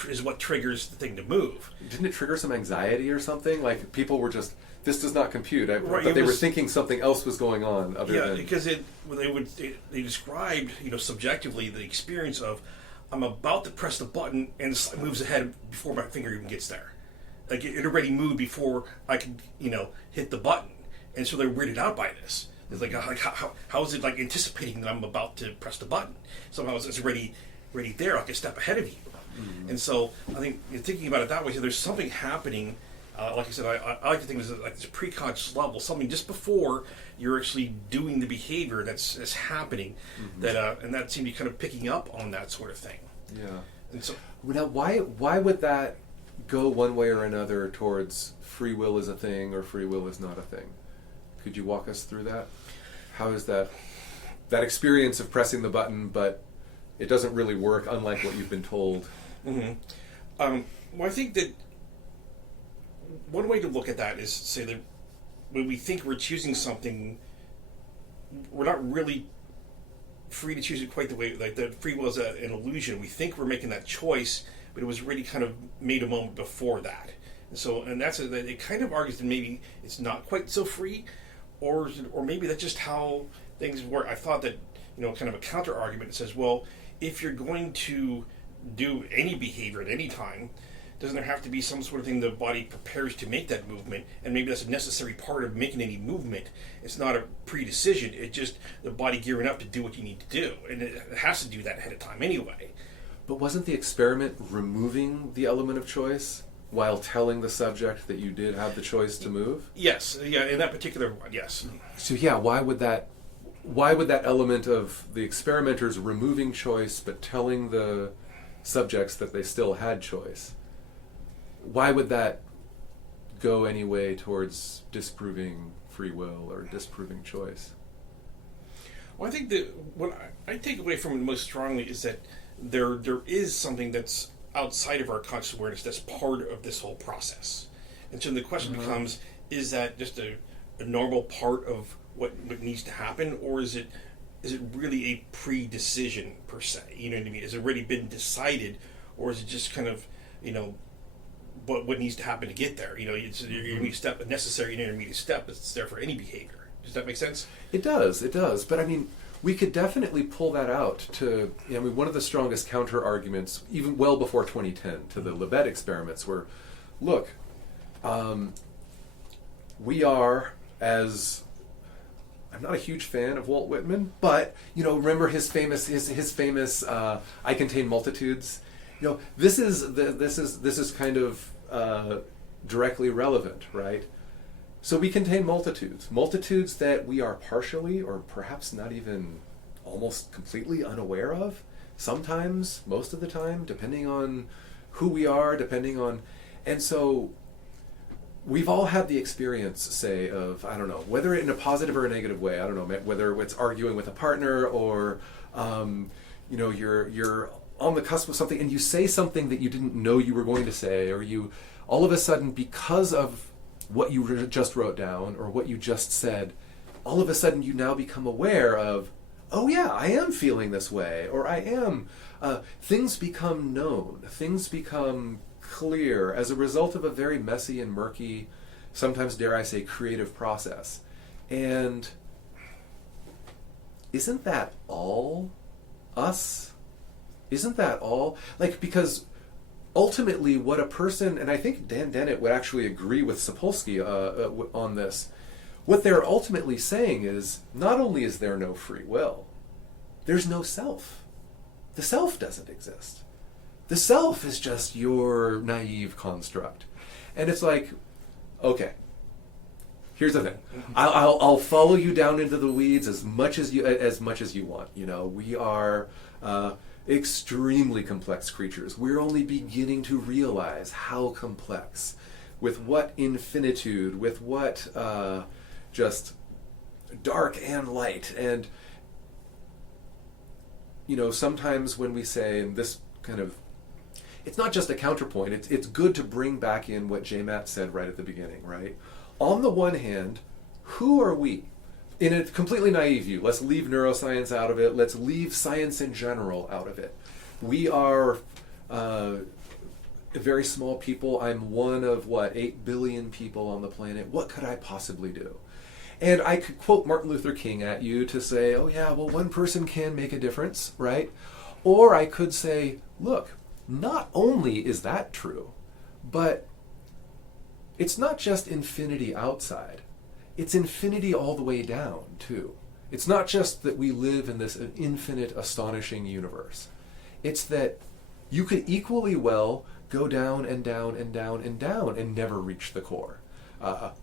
is what triggers the thing to move. Didn't it trigger some anxiety or something? Like people were just, this does not compute. Right, but they were thinking something else was going on. Because they described subjectively the experience of, I'm about to press the button and the slide moves ahead before my finger even gets there. Like it already moved before I could hit the button, and so they're weirded out by this. It's like how is it like anticipating that I'm about to press the button? Somehow it's already there, like a step ahead of you. Mm-hmm. And so I think thinking about it that way, so there's something happening. Like I said, I like to think there's like this preconscious level, something just before you're actually doing the behavior that's happening, mm-hmm. And that seemed to be kind of picking up on that sort of thing. Yeah. And so now, why would that go one way or another towards free will is a thing or free will is not a thing? Could you walk us through that? How is that experience of pressing the button, but it doesn't really work, unlike what you've been told? Mm-hmm. Well, I think that one way to look at that is to say that when we think we're choosing something, we're not really free to choose it quite the way, like the free will is an illusion. We think we're making that choice, but it was really kind of made a moment before that. And that's it kind of argues that maybe it's not quite so free, or maybe that's just how things work. I thought that, kind of a counter argument that says, well, if you're going to do any behavior at any time, doesn't there have to be some sort of thing the body prepares to make that movement? And maybe that's a necessary part of making any movement. It's not a pre-decision. It's just the body gearing up to do what you need to do. And it has to do that ahead of time anyway. But wasn't the experiment removing the element of choice while telling the subject that you did have the choice to move? Yes. Yeah, in that particular one, yes. So yeah, why would that element of the experimenters removing choice but telling the subjects that they still had choice, why would that go any way towards disproving free will or disproving choice? Well, I think that what I take away from it most strongly is that there is something that's outside of our conscious awareness that's part of this whole process. And so the question becomes, is that just a normal part of what needs to happen, or is it really a pre-decision per se? You know what I mean? Has it already been decided, or is it just kind of, what needs to happen to get there? It's an intermediate step, a necessary intermediate step that's there for any behavior. Does that make sense? It does. But I mean, we could definitely pull that out to, one of the strongest counter arguments, even well before 2010, to the Libet experiments were, look, we are, as I'm not a huge fan of Walt Whitman, but remember his famous I contain multitudes. This is kind of directly relevant, right? So we contain multitudes that we are partially or perhaps not even almost completely unaware of. Sometimes, most of the time, depending on who we are, and so we've all had the experience, say, of, I don't know, whether in a positive or a negative way, I don't know, whether it's arguing with a partner or, you're on the cusp of something and you say something that you didn't know you were going to say, or you, all of a sudden, because of what you just wrote down or what you just said, all of a sudden you now become aware of, oh yeah, I am feeling this way, or I am, things become known, things become clear as a result of a very messy and murky, sometimes dare I say, creative process. And isn't that all us? Isn't that all? Because ultimately what a person, and I think Dan Dennett would actually agree with Sapolsky on this, what they're ultimately saying is, not only is there no free will, there's no self. The self doesn't exist. The self is just your naive construct. And it's like, okay, here's the thing. I'll follow you down into the weeds as much as you want. We are extremely complex creatures. We're only beginning to realize how complex, with what infinitude, with what just dark and light. And sometimes when we say, and this kind of it's not just a counterpoint. It's good to bring back in what J. Matt said right at the beginning, right? On the one hand, who are we? In a completely naive view, let's leave neuroscience out of it. Let's leave science in general out of it. We are very small people. I'm one of, 8 billion people on the planet. What could I possibly do? And I could quote Martin Luther King at you to say, oh yeah, well, one person can make a difference, right? Or I could say, look, not only is that true, but it's not just infinity outside. It's infinity all the way down, too. It's not just that we live in this infinite, astonishing universe. It's that you could equally well go down and down and down and down and never reach the core.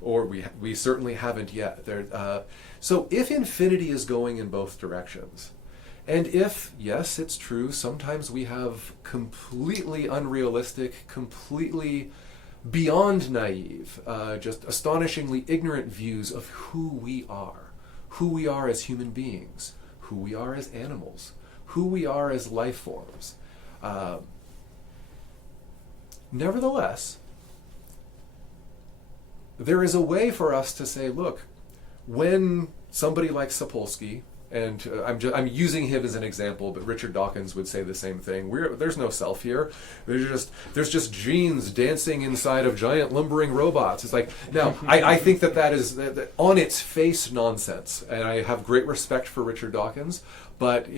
Or we certainly haven't yet. So if infinity is going in both directions, and if, yes, it's true, sometimes we have completely unrealistic, completely beyond naive, just astonishingly ignorant views of who we are as human beings, who we are as animals, who we are as life forms. Nevertheless, there is a way for us to say, look, when somebody like Sapolsky, and I'm using him as an example, but Richard Dawkins would say the same thing. There's no self here. There's just genes dancing inside of giant lumbering robots. It's like, now, I think that is that on its face nonsense, and I have great respect for Richard Dawkins, but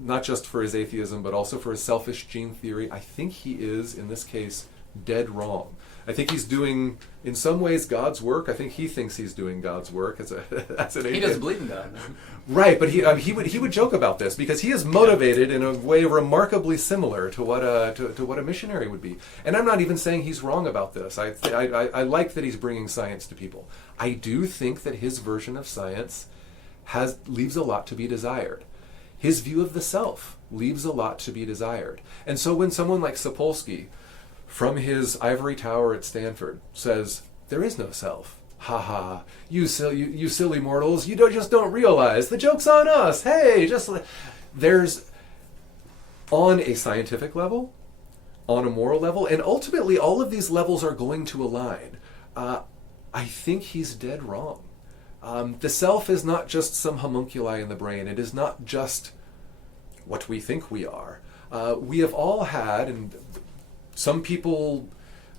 not just for his atheism, but also for his selfish gene theory. I think he is, in this case, dead wrong. I think he's doing, in some ways, God's work. I think he thinks he's doing God's work as an atheist. He doesn't believe in God. Right, but he would joke about this because he is motivated in a way remarkably similar to what a missionary would be. And I'm not even saying he's wrong about this. I like that he's bringing science to people. I do think that his version of science leaves a lot to be desired. His view of the self leaves a lot to be desired. And so when someone like Sapolsky, from his ivory tower at Stanford, says, there is no self. Ha ha, you silly mortals, you just don't realize. The joke's on us. Hey, there's, on a scientific level, on a moral level, and ultimately all of these levels are going to align. I think he's dead wrong. The self is not just some homunculi in the brain. It is not just what we think we are. We have all had, and some people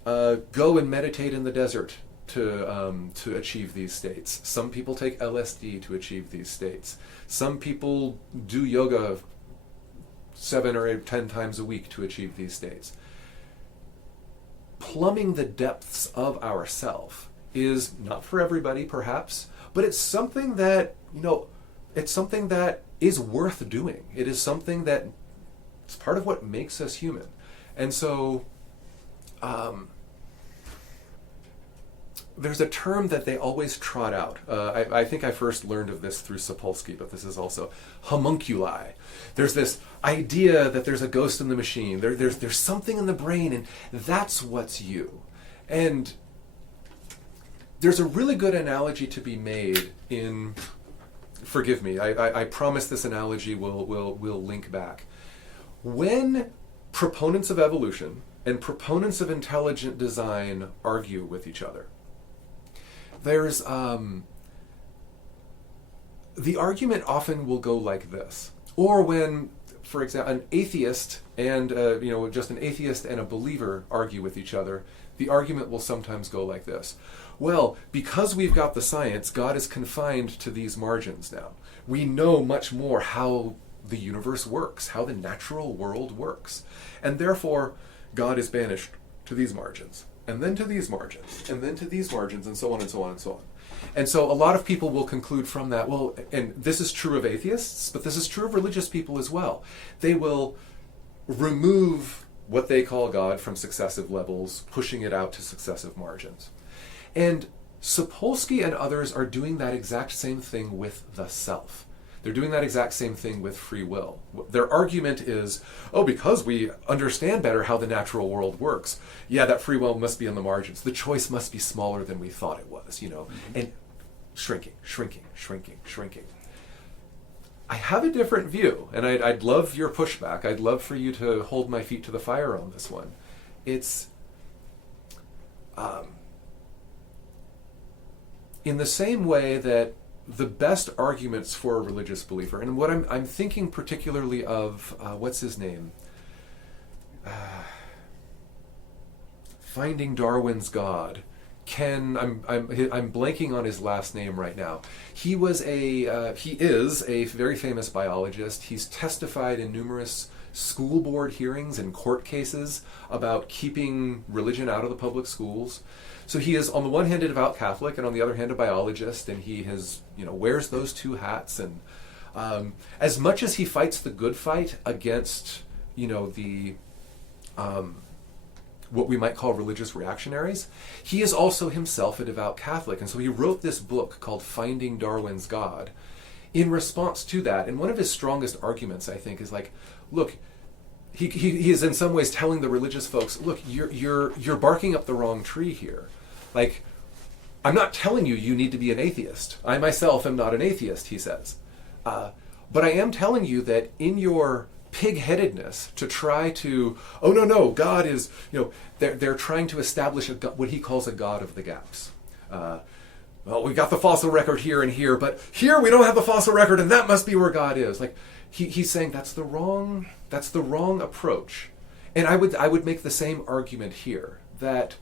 go and meditate in the desert to achieve these states. Some people take LSD to achieve these states. Some people do yoga 7 or 10 times a week to achieve these states. Plumbing the depths of ourself is not for everybody, perhaps, but it's something that, it's something that is worth doing. It is something that it's part of what makes us human. And so there's a term that they always trot out. I think I first learned of this through Sapolsky, but this is also homunculi. There's this idea that there's a ghost in the machine. There's something in the brain, and that's what's you. And there's a really good analogy to be made in, forgive me, I promise this analogy will link back. When proponents of evolution and proponents of intelligent design argue with each other, there's the argument often will go like this. Or when, for example, an atheist and just an atheist and a believer argue with each other, the argument will sometimes go like this. Well, because we've got the science, God is confined to these margins now. We know much more how the universe works, how the natural world works. And therefore, God is banished to these margins, and then to these margins, and then to these margins, and so on and so on and so on. And so a lot of people will conclude from that, well, and this is true of atheists, but this is true of religious people as well. They will remove what they call God from successive levels, pushing it out to successive margins. And Sapolsky and others are doing that exact same thing with the self. They're doing that exact same thing with free will. Their argument is, because we understand better how the natural world works, that free will must be on the margins. The choice must be smaller than we thought it was, and shrinking. I have a different view, and I'd love your pushback. I'd love for you to hold my feet to the fire on this one. It's in the same way that the best arguments for a religious believer, and what I'm thinking particularly of, what's his name? Finding Darwin's God. I'm blanking on his last name right now. He is a very famous biologist. He's testified in numerous school board hearings and court cases about keeping religion out of the public schools. So he is, on the one hand, a devout Catholic, and on the other hand, a biologist, and he wears those two hats. And as much as he fights the good fight against, the what we might call religious reactionaries, he is also himself a devout Catholic. And so he wrote this book called Finding Darwin's God in response to that. And one of his strongest arguments, I think, is like, look, he is in some ways telling the religious folks, look, you're barking up the wrong tree here. Like, I'm not telling you need to be an atheist. I myself am not an atheist, he says. But I am telling you that in your pig-headedness to try to, oh no, God is, they're trying to establish what he calls a God of the gaps. Well, we got the fossil record here and here, but here we don't have the fossil record, and that must be where God is. Like, he's saying that's the wrong approach. And I would make the same argument here, that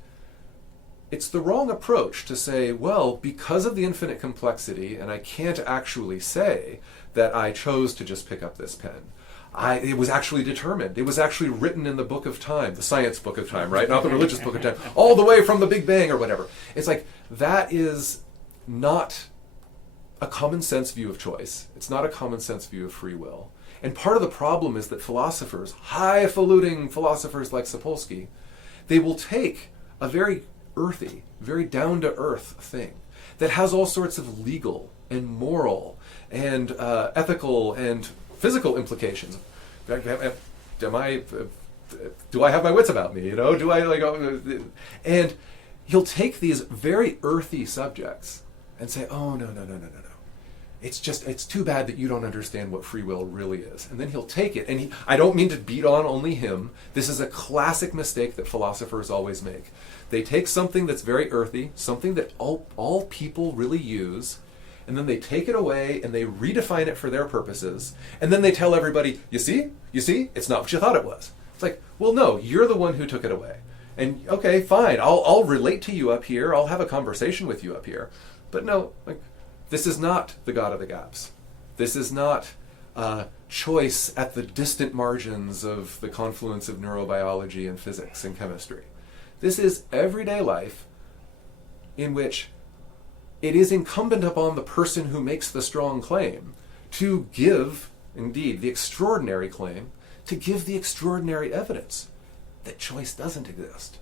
it's the wrong approach to say, well, because of the infinite complexity, and I can't actually say that I chose to just pick up this pen. It was actually determined. It was actually written in the book of time, the science book of time, right? Not the religious book of time, all the way from the Big Bang or whatever. It's like, that is not a common sense view of choice. It's not a common sense view of free will. And part of the problem is that philosophers, highfalutin philosophers like Sapolsky, they will take a very earthy, very down-to-earth thing that has all sorts of legal and moral and ethical and physical implications. Do I have my wits about me? Do I and he'll take these very earthy subjects and say, oh, no. It's too bad that you don't understand what free will really is. And then he'll take it, and I don't mean to beat on only him. This is a classic mistake that philosophers always make. They take something that's very earthy, something that all people really use, and then they take it away and they redefine it for their purposes, and then they tell everybody, you see, it's not what you thought it was. It's like, well, no, you're the one who took it away. And okay, fine, I'll relate to you up here, I'll have a conversation with you up here, but no, this is not the God of the gaps. This is not choice at the distant margins of the confluence of neurobiology and physics and chemistry. This is everyday life in which it is incumbent upon the person who makes the strong claim to give, indeed, the extraordinary claim, to give the extraordinary evidence that choice doesn't exist,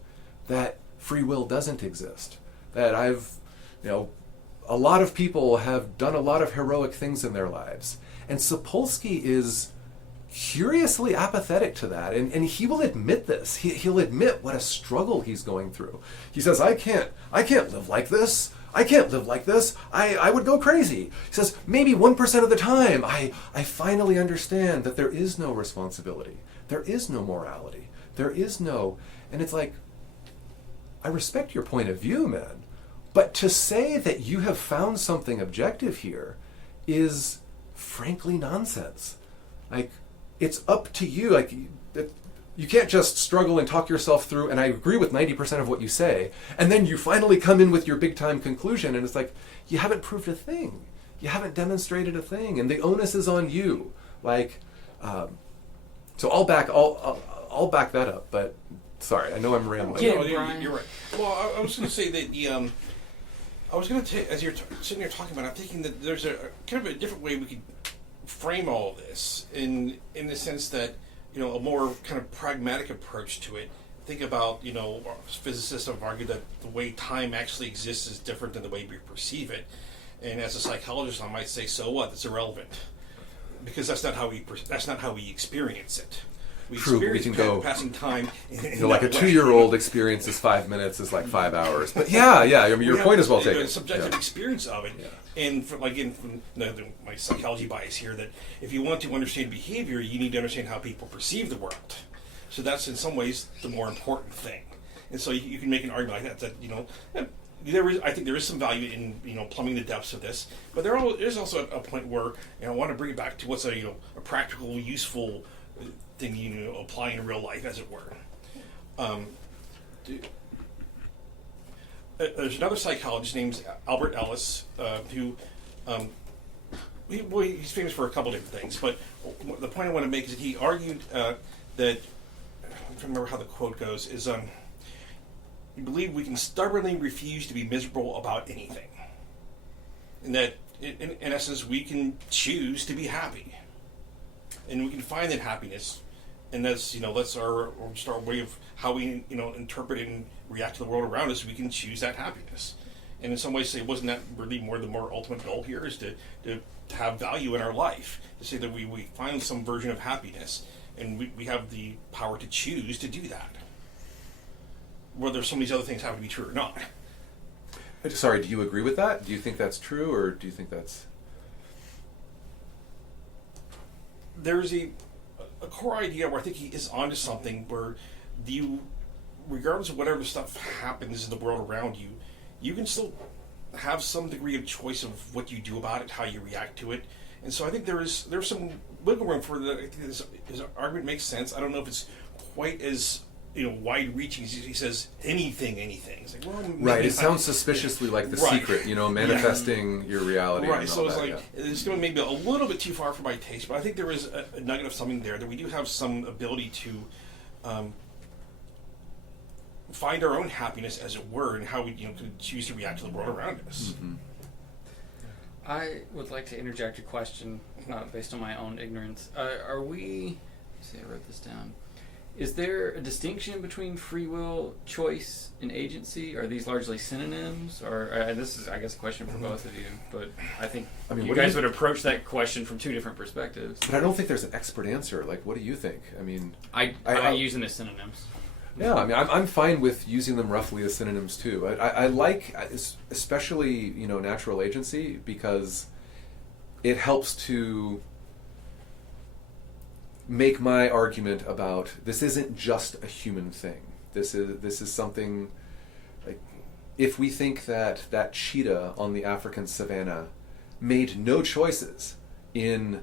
that free will doesn't exist, that a lot of people have done a lot of heroic things in their lives. And Sapolsky is curiously apathetic to that, and he will admit this. He'll admit what a struggle he's going through. He says, I can't live like this. I can't live like this. I would go crazy. He says, maybe 1% of the time, I finally understand that there is no responsibility. There is no morality. There is no... And it's like, I respect your point of view, man. But to say that you have found something objective here is frankly nonsense. Like, it's up to you. Like, you can't just struggle and talk yourself through, and I agree with 90% of what you say, and then you finally come in with your big-time conclusion, and it's like, you haven't proved a thing. You haven't demonstrated a thing, and the onus is on you. Like, so I'll back that up, but sorry, I know I'm rambling. Yeah, you're right. Well, I was going to say that I was going to, as you're sitting there talking about it, I'm thinking that there's a kind of a different way we could frame all this in the sense that, a more kind of pragmatic approach to it. Think about, physicists have argued that the way time actually exists is different than the way we perceive it. And as a psychologist, I might say, so what? It's irrelevant, because that's not how we experience it. we True, we experience can go- passing time. like a 2-year-old experiences 5 minutes is like 5 hours. But yeah, I mean, your point is well taken. A subjective Yeah. experience of it. Yeah. And from my psychology bias here, that if you want to understand behavior, you need to understand how people perceive the world. So that's in some ways the more important thing. And so you can make an argument like that I think there is some value in plumbing the depths of this, but there is also a point where I want to bring it back to what's a practical, useful thing you apply in real life, as it were. There's another psychologist named Albert Ellis who he's famous for a couple different things, but the point I want to make is that he argued that, I'm trying to remember how the quote goes, is we believe we can stubbornly refuse to be miserable about anything. And that, in essence, we can choose to be happy. And we can find that happiness, and that's our way of how we interpret and react to the world around us. We can choose that happiness. And in some ways, say, wasn't that really the more ultimate goal here, is to have value in our life, to say that we find some version of happiness, and we have the power to choose to do that, whether some of these other things happen to be true or not. Sorry, do you agree with that? Do you think that's true, or do you think that's... There's a core idea where I think he is onto something, where regardless of whatever stuff happens in the world around you, you can still have some degree of choice of what you do about it, how you react to it. And so I think there's some wiggle room for that. I think his argument makes sense. I don't know if it's quite as wide-reaching. He says anything. It's like, well, right. It sounds suspiciously like The Secret, manifesting your reality. Right. And So all it's that, like it's going maybe a little bit too far for my taste, but I think there is a nugget of something there, that we do have some ability to find our own happiness, as it were, and how we could choose to react to the world around us. Mm-hmm. I would like to interject a question based on my own ignorance. Are we... Let's see, I wrote this down. Is there a distinction between free will, choice, and agency? Are these largely synonyms? Or this is, I guess, a question for both of you. But I think you guys would approach that question from two different perspectives. But I don't think there's an expert answer. Like, what do you think? I mean... I use them as synonyms. Yeah, I mean, I'm fine with using them roughly as synonyms too. I like, especially natural agency, because it helps to make my argument about this isn't just a human thing. This is something like, if we think that cheetah on the African savannah made no choices in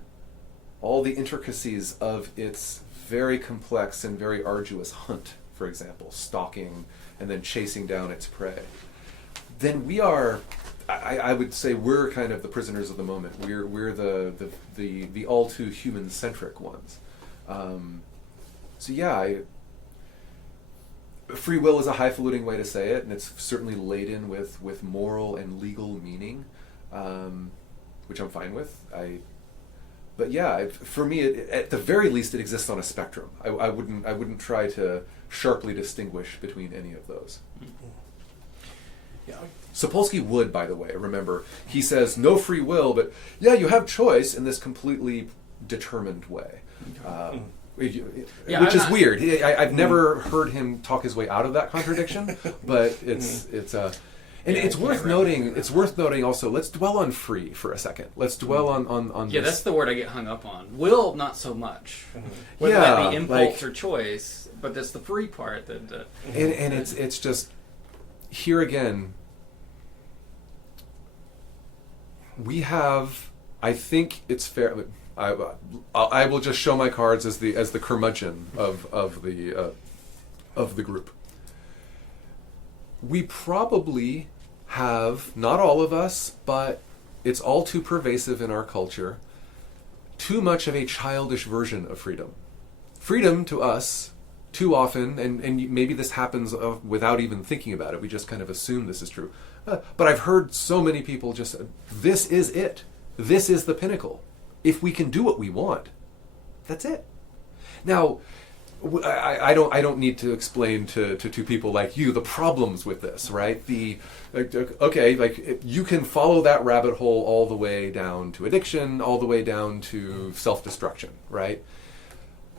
all the intricacies of its very complex and very arduous hunt, for example, stalking and then chasing down its prey, then we are, I would say, we're kind of the prisoners of the moment. We're the all too human centric ones. Free will is a highfalutin way to say it, and it's certainly laden with moral and legal meaning, which I'm fine with. But yeah, for me, at the very least, it exists on a spectrum. I wouldn't try to sharply distinguish between any of those. Yeah. Sapolsky would, by the way, remember, he says no free will, but yeah, you have choice in this completely determined way. Which is weird. I've never heard him talk his way out of that contradiction, but it's worth noting. It's worth noting also. Let's dwell on free for a second. Let's dwell on. Yeah, this. That's the word I get hung up on. Will, not so much. Whether that be impulse or choice, but that's the free part that. And it's just here again. We have. I think it's fair. I will just show my cards as the curmudgeon of the group. We probably have, not all of us, but it's all too pervasive in our culture, too much of a childish version of freedom. Freedom to us, too often, and maybe this happens without even thinking about it, we just kind of assume this is true. But I've heard so many people just, this is it. This is the pinnacle. If we can do what we want, that's it. Now, I don't need to explain to people like you the problems with this, right? You can follow that rabbit hole all the way down to addiction, all the way down to self-destruction, right?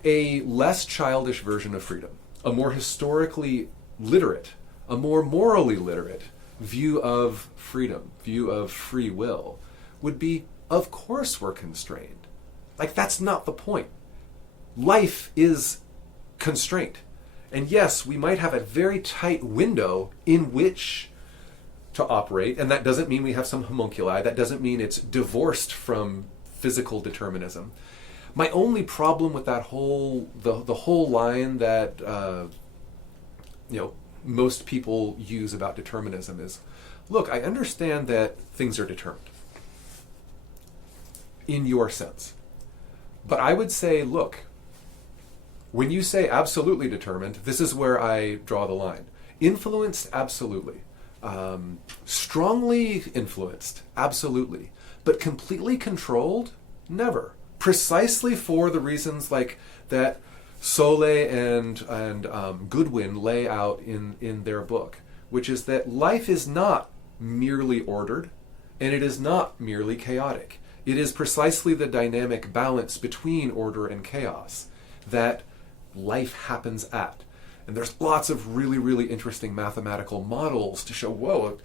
a less childish version of freedom, a more historically literate, a more morally literate view of freedom, view of free will, would be, of course we're constrained. Like, that's not the point. Life is constraint. And yes, we might have a very tight window in which to operate, and that doesn't mean we have some homunculi. That doesn't mean it's divorced from physical determinism. My only problem with that whole the whole line that most people use about determinism is, look, I understand that things are determined in your sense, but I would say, look, when you say absolutely determined, this is where I draw the line. Influenced, absolutely. Strongly influenced, absolutely. But completely controlled, never. Precisely for the reasons like that Soule and Goodwin lay out in their book, which is that life is not merely ordered, and it is not merely chaotic. It is precisely the dynamic balance between order and chaos that life happens at. And there's lots of really, really interesting mathematical models to show, whoa,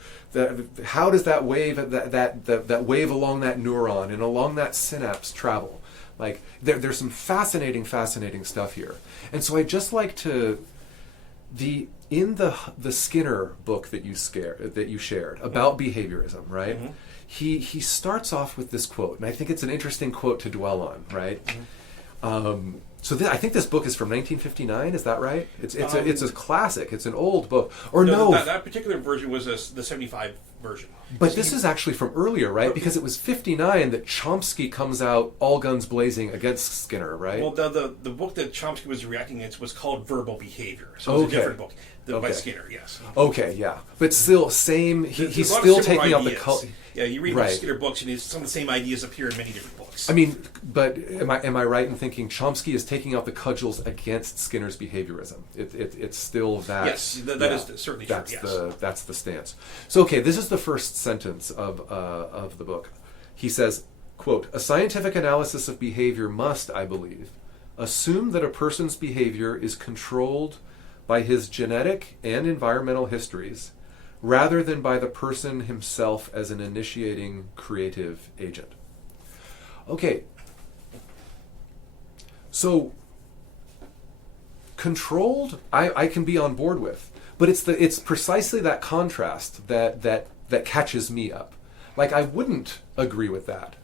how does that wave that wave along that neuron and along that synapse travel? Like, there's some fascinating stuff here. And so I just like to, in the Skinner book that you shared about behaviorism, right? Mm-hmm. He starts off with this quote, and I think it's an interesting quote to dwell on, right? Mm-hmm. I think this book is from 1959. Is that right? It's a classic. It's an old book. Or no, that particular version was the 75 version. But this is actually from earlier, right? Because it was 59 that Chomsky comes out all guns blazing against Skinner, right? Well, the book that Chomsky was reacting against was called Verbal Behavior. So it was a different book by Skinner, yes. Okay, yeah. But still, same. He's still taking out the cult. Yeah, you read Skinner books, and some of the same ideas appear in many different books. I mean, but am I right in thinking Chomsky is taking out the cudgels against Skinner's behaviorism? It's still that. Yes, that is certainly true. That's the stance. So, okay, this is the first sentence of the book. He says, quote, "A scientific analysis of behavior must, I believe, assume that a person's behavior is controlled by his genetic and environmental histories, rather than by the person himself as an initiating creative agent." Okay, so controlled, I can be on board with, but it's precisely that contrast that catches me up. Like, I wouldn't agree with that,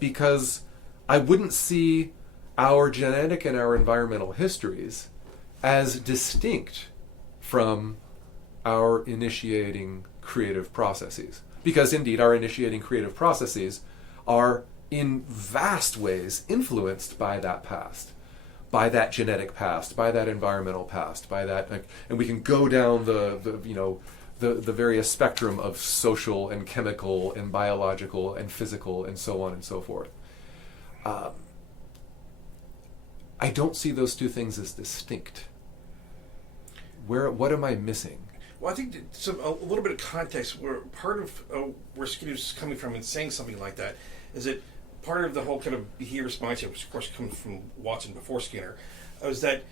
because I wouldn't see our genetic and our environmental histories as distinct from our initiating creative processes. Because indeed, our initiating creative processes are in vast ways influenced by that past, by that genetic past, by that environmental past, by that, and we can go down the various spectrum of social and chemical and biological and physical and so on and so forth. I don't see those two things as distinct. What am I missing? Well, I think a little bit of context, where part of where Skinner's coming from in saying something like that is that part of the whole kind of behaviorist mindset, which of course comes from Watson before Skinner, is that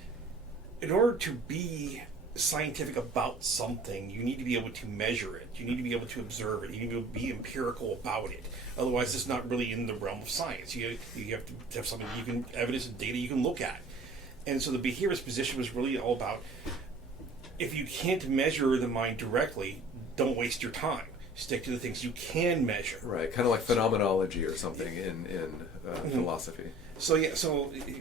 in order to be scientific about something, you need to be able to measure it. You need to be able to observe it. You need to be empirical about it. Otherwise, it's not really in the realm of science. You have to have something evidence and data you can look at. And so the behaviorist position was really all about, if you can't measure the mind directly, don't waste your time. Stick to the things you can measure. Right, kind of like phenomenology or something in philosophy. So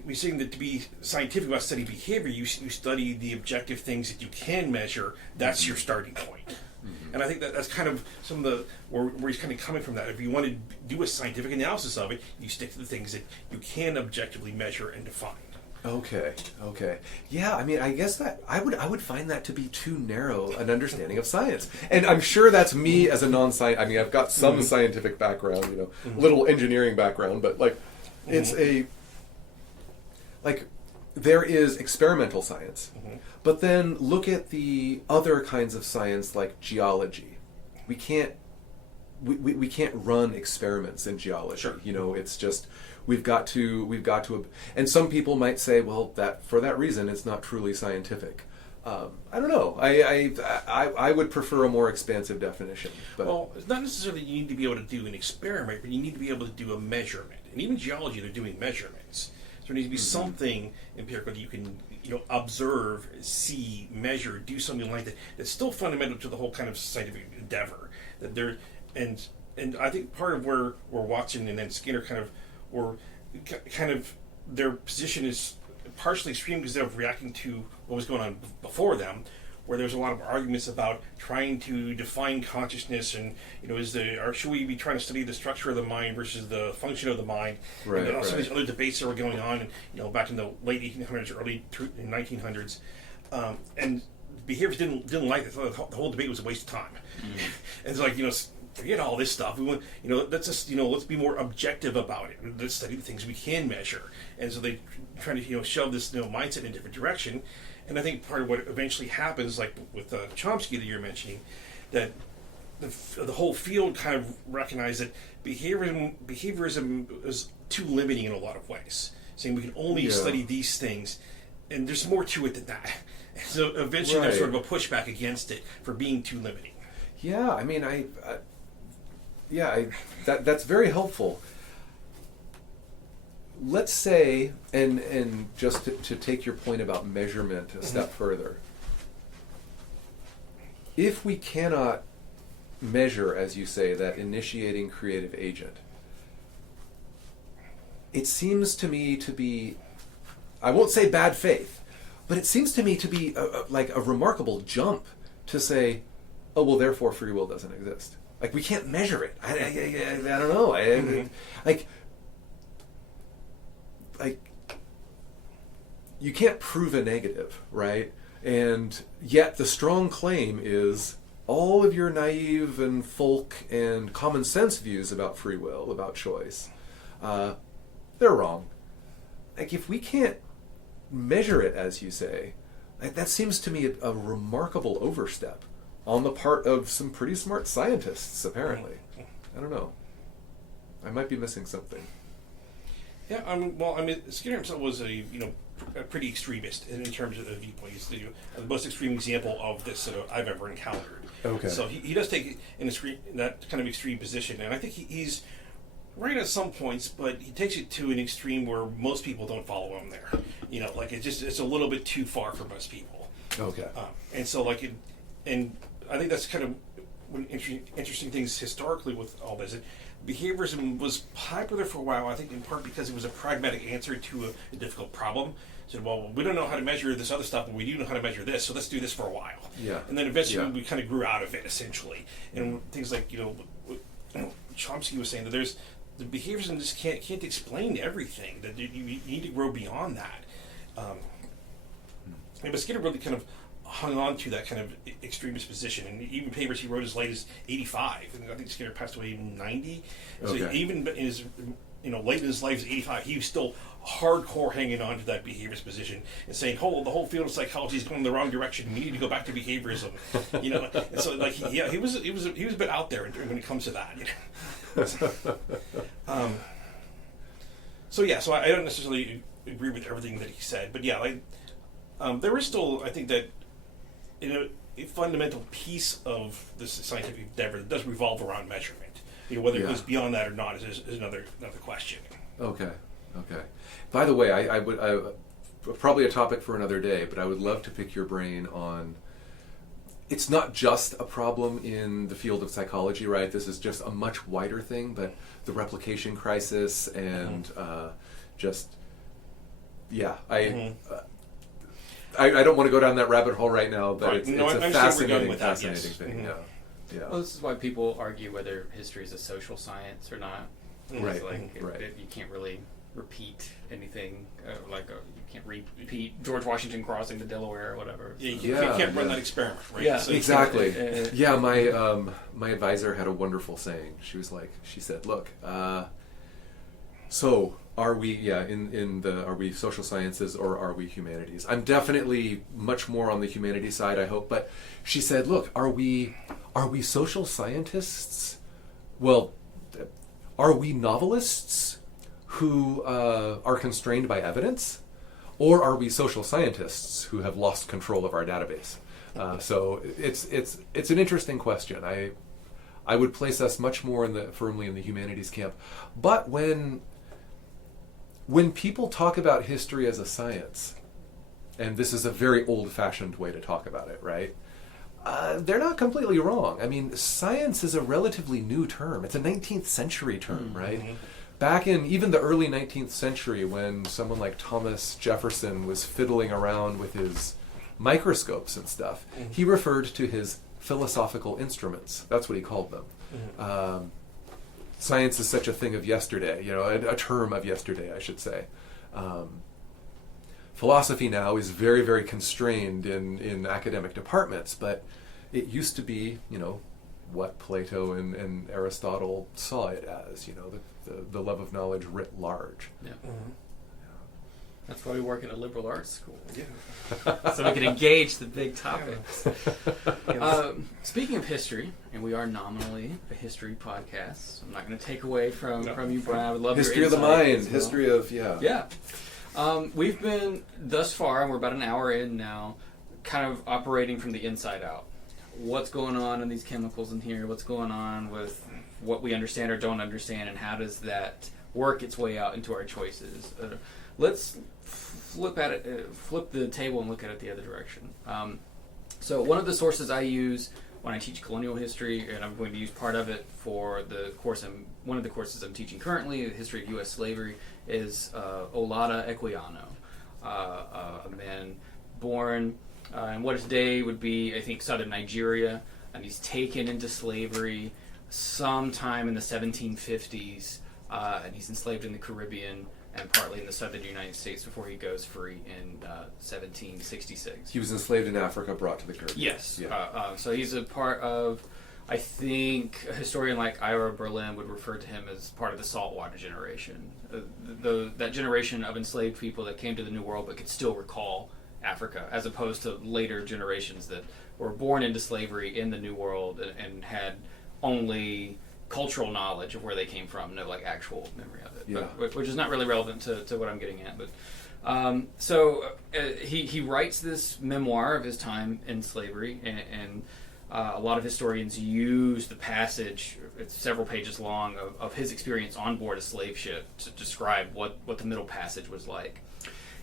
we're saying that to be scientific about studying behavior, you study the objective things that you can measure. That's your starting point. Mm-hmm. And I think that's kind of some of where he's kind of coming from that. If you want to do a scientific analysis of it, you stick to the things that you can objectively measure and define. Okay. Yeah, I mean, I guess that I would find that to be too narrow an understanding of science. And I'm sure that's me as a non-science. I mean, I've got some scientific background, little engineering background, but it's there is experimental science. Mm-hmm. But then look at the other kinds of science like geology. We can't run experiments in geology. Sure. It's just we've got to, and some people might say, well, that for that reason, it's not truly scientific. I don't know. I would prefer a more expansive definition. But. Well, it's not necessarily you need to be able to do an experiment, but you need to be able to do a measurement. And even geology, they're doing measurements. So there needs to be something empirical that you can observe, see, measure, do something like that. That's still fundamental to the whole kind of scientific endeavor. That there, and I think part of where Watson and then Skinner kind of their position is partially extreme because they're reacting to what was going on before them, where there's a lot of arguments about trying to define consciousness and or should we be trying to study the structure of the mind versus the function of the mind? Right, and also these other debates that were going on, back in the late 1800s, early 1900s, and behaviors didn't like it. The whole debate was a waste of time. And it's like forget all this stuff. We want let's just let's be more objective about it. Let's study the things we can measure. And so they try to shove this mindset in a different direction. And I think part of what eventually happens, like with Chomsky that you're mentioning, that the whole field kind of recognized that behaviorism is too limiting in a lot of ways, saying we can only study these things, and there's more to it than that. And so eventually there's sort of a pushback against it for being too limiting. Yeah, I mean, that's very helpful. Let's say, and just to take your point about measurement a step further, if we cannot measure, as you say, that initiating creative agent, it seems to me to be, I won't say bad faith, but it seems to me to be like a remarkable jump to say, oh, well, therefore free will doesn't exist. Like, we can't measure it. I don't know. Like, you can't prove a negative, right? And yet the strong claim is all of your naive and folk and common sense views about free will, about choice, they're wrong. Like, if we can't measure it, as you say, that seems to me a remarkable overstep on the part of some pretty smart scientists, apparently. I don't know. I might be missing something. Yeah, Skinner himself was a pretty extremist in terms of the viewpoint. He's the most extreme example of this that I've ever encountered. Okay. So he does take that kind of extreme position, and I think he's right at some points, but he takes it to an extreme where most people don't follow him there. It's a little bit too far for most people. Okay. And so and I think that's kind of one interesting things historically with all this. Behaviorism was popular for a while, I think in part because it was a pragmatic answer to a difficult problem. So, well, we don't know how to measure this other stuff, but we do know how to measure this, so let's do this for a while. Yeah. And then eventually we kind of grew out of it, essentially. And things like, Chomsky was saying that the behaviorism just can't explain everything, that you need to grow beyond that. But Skinner really kind of hung on to that kind of extremist position, and even papers he wrote as late as 85. And I think Skinner passed away in 90. So even in his, late in his life as 85, he was still hardcore hanging on to that behaviorist position and saying, "Oh, the whole field of psychology is going in the wrong direction. We need to go back to behaviorism." And so he was a bit out there when it comes to that. So I don't necessarily agree with everything that he said, but there is still, I think, that a fundamental piece of this scientific endeavor that does revolve around measurement. Whether it goes beyond that or not is another question. Okay. By the way, I would probably a topic for another day, but I would love to pick your brain on. It's not just a problem in the field of psychology, right? This is just a much wider thing, but the replication crisis and I don't want to go down that rabbit hole right now, but it's a fascinating thing. Yeah. Well, this is why people argue whether history is a social science or not. Right. You can't really repeat anything. You can't repeat George Washington crossing the Delaware or whatever. You can't run that experiment, right? Yeah, so exactly. My advisor had a wonderful saying. She said, "Look, so are we are we social sciences or are we humanities? I'm definitely much more on the humanities side, I hope, but she said, look, are we social scientists? Well, are we novelists who are constrained by evidence, or are we social scientists who have lost control of our database? So it's an interesting question. I would place us much more firmly in the humanities camp. But when people talk about history as a science, and this is a very old-fashioned way to talk about it, right? They're not completely wrong. I mean, science is a relatively new term. It's a 19th century term, right? Back in even the early 19th century, when someone like Thomas Jefferson was fiddling around with his microscopes and stuff, he referred to his philosophical instruments. That's what he called them. Science is such a thing of yesterday, a term of yesterday, I should say. Philosophy now is very, very constrained in academic departments, but it used to be, what Plato and Aristotle saw it as, the love of knowledge writ large. Yeah. That's why we work at a liberal arts school. Yeah. So we can engage the big topics. Speaking of history, and we are nominally a history podcast, so I'm not going to take away from you, Brian. I would love history your of the insight mind, as well. history of, Yeah. We've been, thus far, and we're about an hour in now, kind of operating from the inside out. What's going on in these chemicals in here? What's going on with what we understand or don't understand, and how does that work its way out into our choices? Let's flip the table and look at it the other direction. So one of the sources I use when I teach colonial history, and I'm going to use part of it for one of the courses I'm teaching currently, the history of U.S. slavery, is Olata Equiano, a man born in what today would be, I think, southern Nigeria, and he's taken into slavery sometime in the 1750s, and he's enslaved in the Caribbean and partly in the southern United States before he goes free in 1766. he was enslaved in Africa, brought to the Caribbean. Yes. Yeah. So he's a part of, I think, a historian like Ira Berlin would refer to him as part of the saltwater generation. That generation of enslaved people that came to the New World but could still recall Africa, as opposed to later generations that were born into slavery in the New World and had only cultural knowledge of where they came from, no actual memory of it, but, which is not really relevant to what I'm getting at. But he writes this memoir of his time in slavery, and a lot of historians use the passage, it's several pages long, of his experience on board a slave ship to describe what the Middle Passage was like.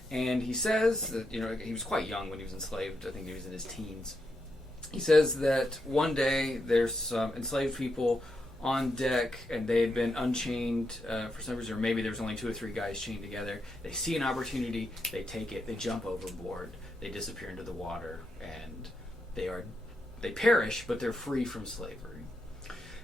And he says that he was quite young when he was enslaved. I think he was in his teens. He says that one day there's some enslaved people on deck, and they had been unchained for some reason, or maybe there was only 2 or 3 guys chained together. They see an opportunity, they take it, they jump overboard, they disappear into the water, and they perish, but they're free from slavery.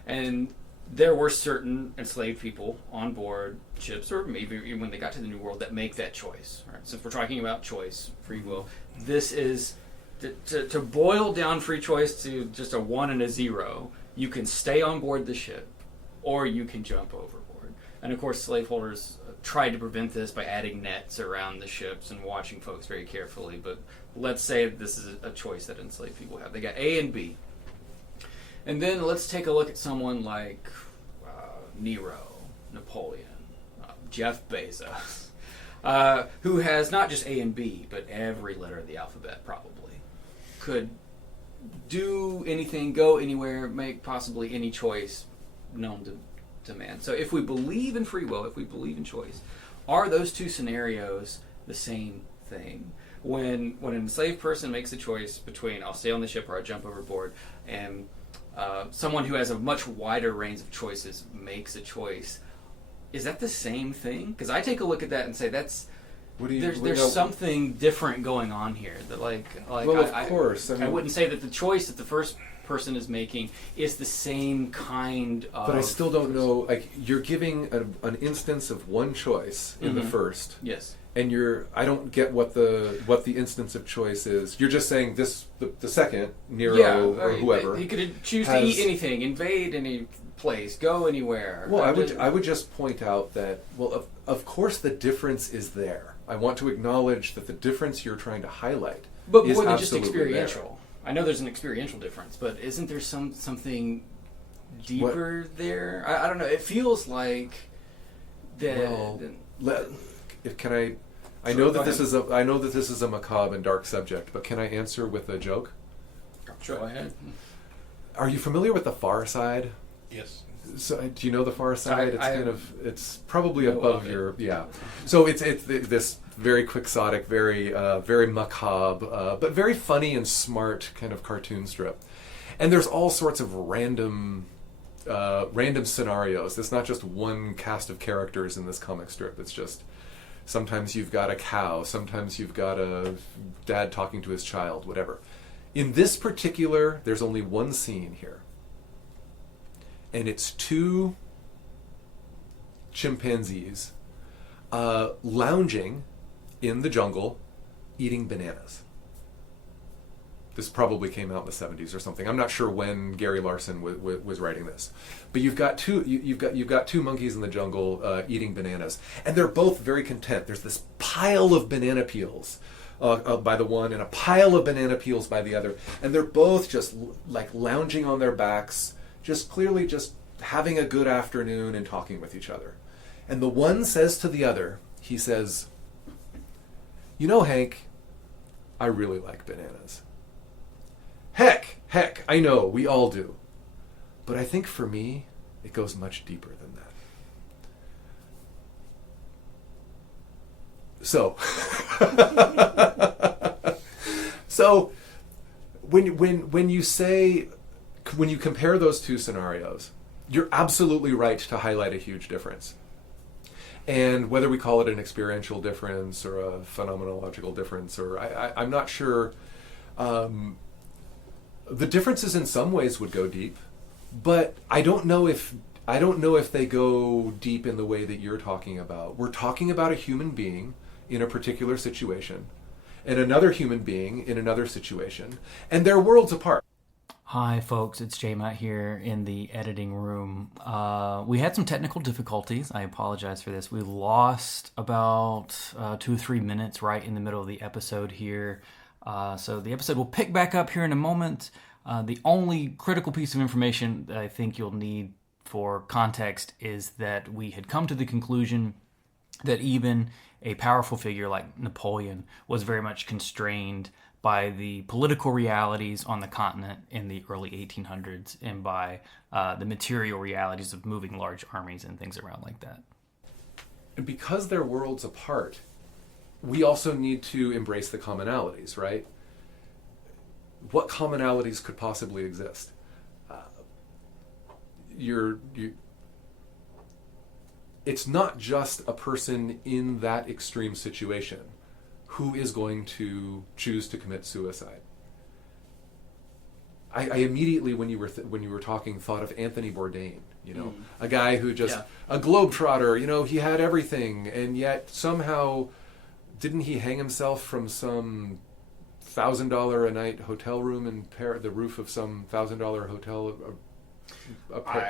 And there were certain enslaved people on board ships, or maybe even when they got to the New World, that make that choice. Right? So if we're talking about choice, free will, this is to boil down free choice to just a 1 and a 0. You can stay on board the ship, or you can jump overboard. And of course, slaveholders tried to prevent this by adding nets around the ships and watching folks very carefully. But let's say this is a choice that enslaved people have. They got A and B. And then let's take a look at someone like Nero, Napoleon, Jeff Bezos, who has not just A and B, but every letter of the alphabet probably. Could do anything, go anywhere, make possibly any choice known to man. So if we believe in free will, if we believe in choice, are those two scenarios the same thing? When an enslaved person makes a choice between I'll stay on the ship or I'll jump overboard, and someone who has a much wider range of choices makes a choice, is that the same thing? Because I take a look at that and say there's something different going on here. That well, of course. I wouldn't say that the choice that the first person is making is the same kind of. But I still don't know. You're giving an instance of one choice in the first. Yes. And I don't get what the instance of choice is. You're just saying the second, Nero or whoever. He could choose to eat anything, invade any place, go anywhere. Well, I would just point out that, of course the difference is there. I want to acknowledge that the difference you're trying to highlight but is more than just absolutely experiential. there. I know there's an experiential difference, but isn't there something deeper there? I don't know. It feels like Can I? I know that this is a macabre and dark subject, but can I answer with a joke? Sure. Go ahead. Are you familiar with The Far Side? Yes. So, do you know The Far Side? It's probably know above of it. your So it's this very quixotic, very very macabre, but very funny and smart kind of cartoon strip. And there's all sorts of random scenarios. There's not just one cast of characters in this comic strip. It's just sometimes you've got a cow, sometimes you've got a dad talking to his child, whatever. In this particular, there's only one scene here. And it's two chimpanzees lounging in the jungle eating bananas. This probably came out in the 70s or something. I'm not sure when Gary Larson was writing this, but you've got two monkeys in the jungle eating bananas, and they're both very content. There's this pile of banana peels by the one, and a pile of banana peels by the other, and they're both just like lounging on their backs, just clearly just having a good afternoon and talking with each other. And the one says to the other, he says, "You know, Hank, I really like bananas." Heck, I know, we all do. But I think for me, it goes much deeper than that. So when you compare those two scenarios, you're absolutely right to highlight a huge difference. And whether we call it an experiential difference or a phenomenological difference, or I'm not sure. The differences in some ways would go deep, but I don't know if they go deep in the way that you're talking about. We're talking about a human being in a particular situation, and another human being in another situation, and they're worlds apart. Hi folks, it's J-Matt here in the editing room. We had some technical difficulties. I apologize for this. We lost about 2 or 3 minutes right in the middle of the episode here. So the episode will pick back up here in a moment. The only critical piece of information that I think you'll need for context is that we had come to the conclusion that even a powerful figure like Napoleon was very much constrained by the political realities on the continent in the early 1800s and by the material realities of moving large armies and things around like that. And because they're worlds apart, we also need to embrace the commonalities, right? What commonalities could possibly exist? It's not just a person in that extreme situation who is going to choose to commit suicide. I immediately, when you were talking, thought of Anthony Bourdain. A guy who just a globetrotter. He had everything, and yet somehow. Didn't he hang himself from some $1,000 a night hotel room in the roof of some $1,000 hotel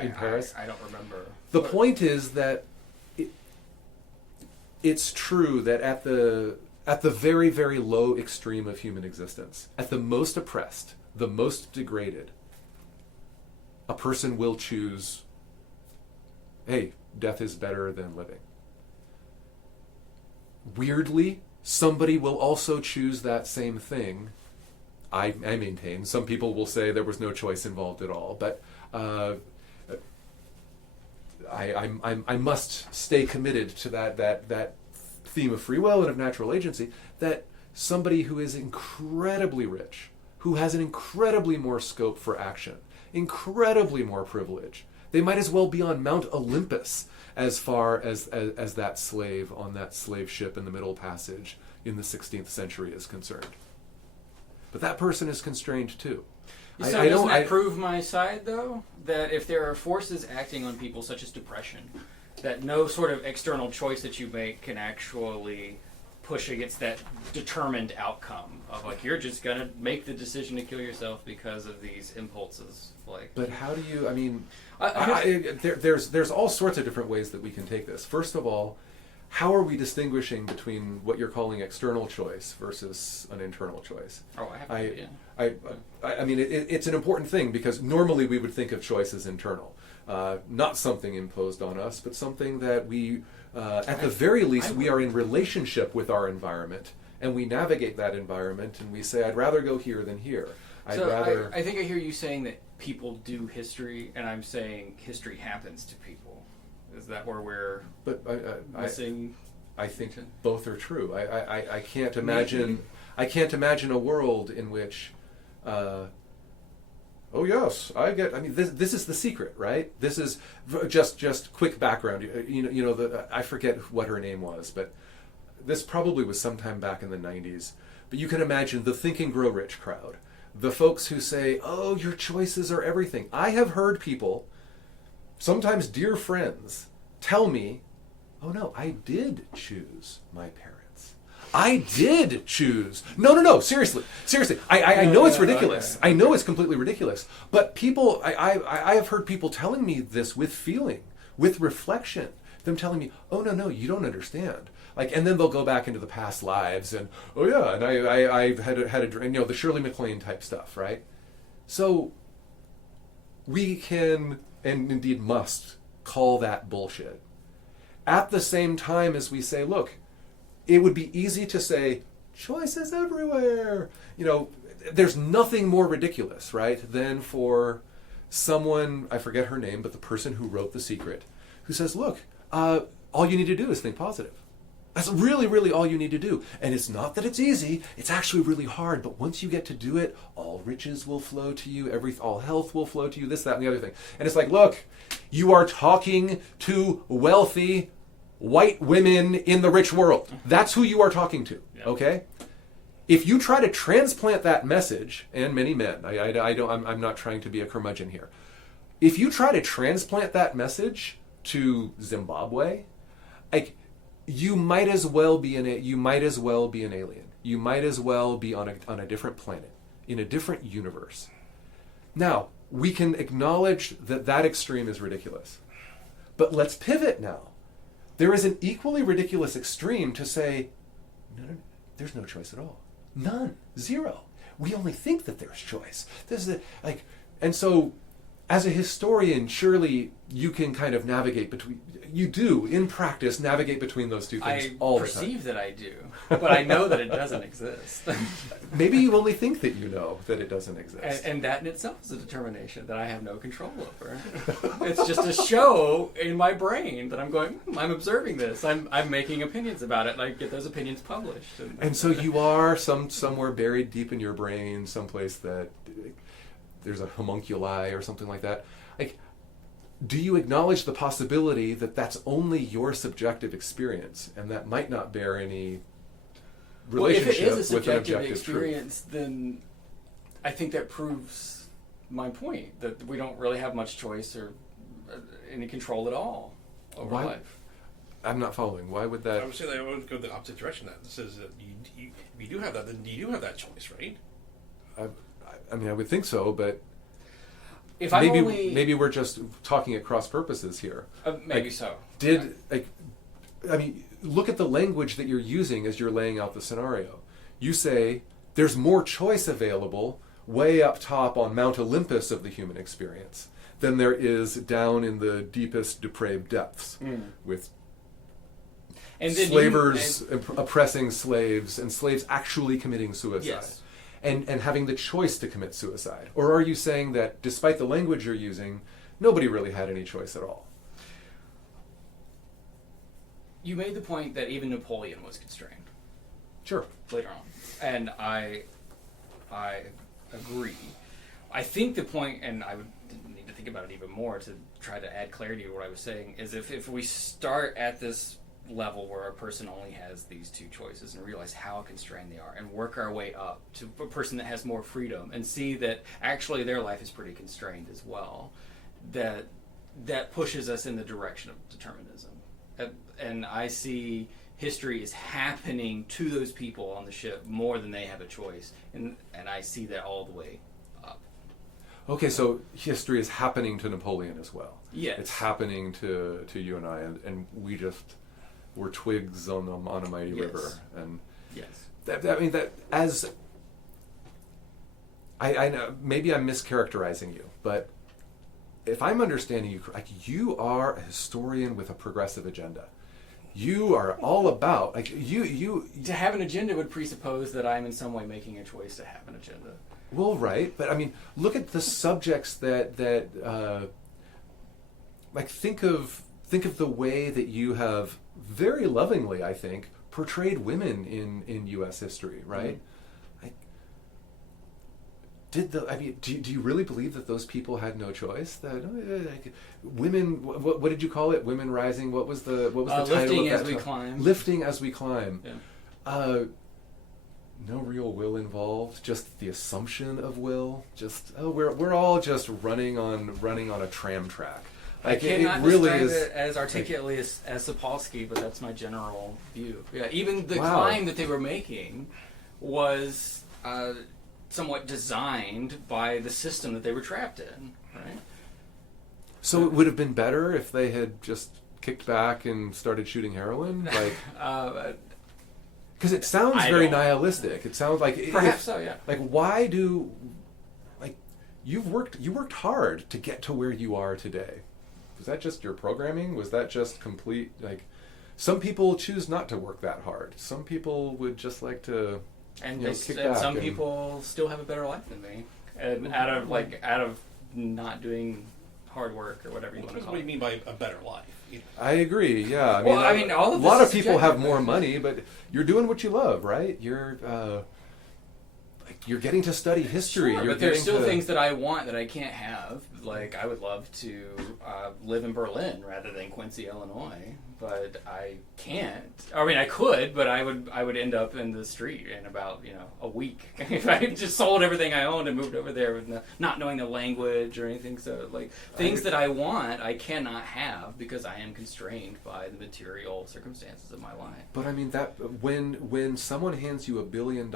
in Paris? I don't remember. The point is that it's true that at the very, very low extreme of human existence, at the most oppressed, the most degraded, a person will choose, hey, death is better than living. Weirdly, somebody will also choose that same thing. I maintain. Some people will say there was no choice involved at all, but I must stay committed to that theme of free will and of natural agency. That somebody who is incredibly rich, who has an incredibly more scope for action, incredibly more privilege, they might as well be on Mount Olympus as far as that slave on that slave ship in the Middle Passage in the 16th century is concerned. But that person is constrained too. So doesn't that prove my side, though? That if there are forces acting on people, such as depression, that no sort of external choice that you make can actually push against that determined outcome of, like, you're just going to make the decision to kill yourself because of these impulses. But how do you, there's all sorts of different ways that we can take this. First of all, how are we distinguishing between what you're calling external choice versus an internal choice? Oh, I have no idea. I mean, it's an important thing because normally we would think of choice as internal, not something imposed on us, but something that we, at the very least, we are in relationship with our environment, and we navigate that environment, and we say, I'd rather go here than here. I think I hear you saying that people do history, and I'm saying history happens to people. Is that where we're missing? I think both are true. I can't imagine. I can't imagine a world in which. Oh yes, I mean, this is the secret, right? This is just quick background. I forget what her name was, but this probably was sometime back in the 90s. But you can imagine the Think and Grow Rich crowd, the folks who say, "Oh, your choices are everything." I have heard people, sometimes dear friends, tell me, "Oh no, I did choose my parents. I did choose." No, seriously. I know it's ridiculous. Okay. I know it's completely ridiculous. But people, I have heard people telling me this with feeling, with reflection. Them telling me, "Oh no, you don't understand." And then they'll go back into the past lives and, "Oh yeah, and I've had a the Shirley MacLaine type stuff, right?" So we can, and indeed must, call that bullshit. At the same time as we say, look, it would be easy to say, choice is everywhere. There's nothing more ridiculous, right, than for someone, I forget her name, but the person who wrote The Secret, who says, look, all you need to do is think positive. That's really, really all you need to do. And it's not that it's easy, it's actually really hard, but once you get to do it, all riches will flow to you, all health will flow to you, this, that, and the other thing. And it's like, look, you are talking to wealthy white women in the rich world. That's who you are talking to, okay? If you try to transplant that message, and many men, I'm not trying to be a curmudgeon here. If you try to transplant that message to Zimbabwe, you might as well be an alien. You might as well be on a different planet, in a different universe. Now, we can acknowledge that extreme is ridiculous. But let's pivot now. There is an equally ridiculous extreme to say, no, there's no choice at all. None. Zero. We only think that there's choice. And so, as a historian, surely you can kind of navigate between. You do, in practice, navigate between those two things all the time. I perceive that I do, but I know that it doesn't exist. Maybe you only think that you know that it doesn't exist. And that in itself is a determination that I have no control over. It's just a show in my brain that I'm going, I'm observing this. I'm making opinions about it, and I get those opinions published. And so you are somewhere buried deep in your brain, someplace that there's a homunculi or something like that. Do you acknowledge the possibility that that's only your subjective experience, and that might not bear any relationship if it is a with an subjective objective experience, truth? then I think that proves my point that we don't really have much choice or any control at all over life. I'm not following. Why would that? I would say that I would go the opposite direction. That says that if you do have that, then you do have that choice, right? I mean, I would think so, but If maybe we're just talking at cross purposes here. Maybe so. Look at the language that you're using as you're laying out the scenario. You say there's more choice available way up top on Mount Olympus of the human experience than there is down in the deepest depraved depths with slavers oppressing slaves and slaves actually committing suicide. Yes. And having the choice to commit suicide? Or are you saying that despite the language you're using, nobody really had any choice at all? You made the point that even Napoleon was constrained. Sure. Later on. And I agree. I think the point, and I would need to think about it even more to try to add clarity to what I was saying, is if we start at this level where a person only has these two choices and realize how constrained they are and work our way up to a person that has more freedom and see that actually their life is pretty constrained as well, that pushes us in the direction of determinism. And I see history is happening to those people on the ship more than they have a choice, and I see that all the way up. Okay, so history is happening to Napoleon as well. Yes. It's happening to you and I, and we just we're twigs on a mighty Yes. river, and Yes. that as I know maybe I'm mischaracterizing you, but if I'm understanding you, like, you are a historian with a progressive agenda. You are all about, like, you. To have an agenda would presuppose that I'm in some way making a choice to have an agenda. Well, right, but I mean, look at the subjects that like, think of the way that you have very lovingly, I think, portrayed women in U.S. history, right? Do you really believe that those people had no choice? That like, women, what did you call it? Women Rising. What was the title Lifting of that as we talk? climb. Lifting as we climb. Yeah. No real will involved. Just the assumption of will. Just we're all just running on a tram track. Like, I cannot it really describe is it as articulately as Sapolsky, but that's my general view. Yeah, even the Wow. climb that they were making was somewhat designed by the system that they were trapped in, right? So it would have been better if they had just kicked back and started shooting heroin, like, because it sounds I very don't- nihilistic. It sounds like Perhaps so, yeah. Like, why do, like, you worked hard to get to where you are today. Was that just your programming? Was that just complete, like, some people choose not to work that hard. Some people would just like to, And, you know, they, kick and back some and- people still have a better life than me, and out of not doing hard work or whatever you want to What call do you it. mean by a better life? I agree. Yeah, Well, I mean, all of a this lot of is people have subjective. more money, but you're doing what you love, right? You're like, you're getting to study history. Sure, You're but there's getting still to- things that I want that I can't have. Like, I would love to live in Berlin rather than Quincy, Illinois, but I can't. I mean, I could, but I would end up in the street in about a week if I just sold everything I owned and moved over there with not knowing the language or anything. So, like, things that I want, I cannot have because I am constrained by the material circumstances of my life. But I mean, that when someone hands you $1 billion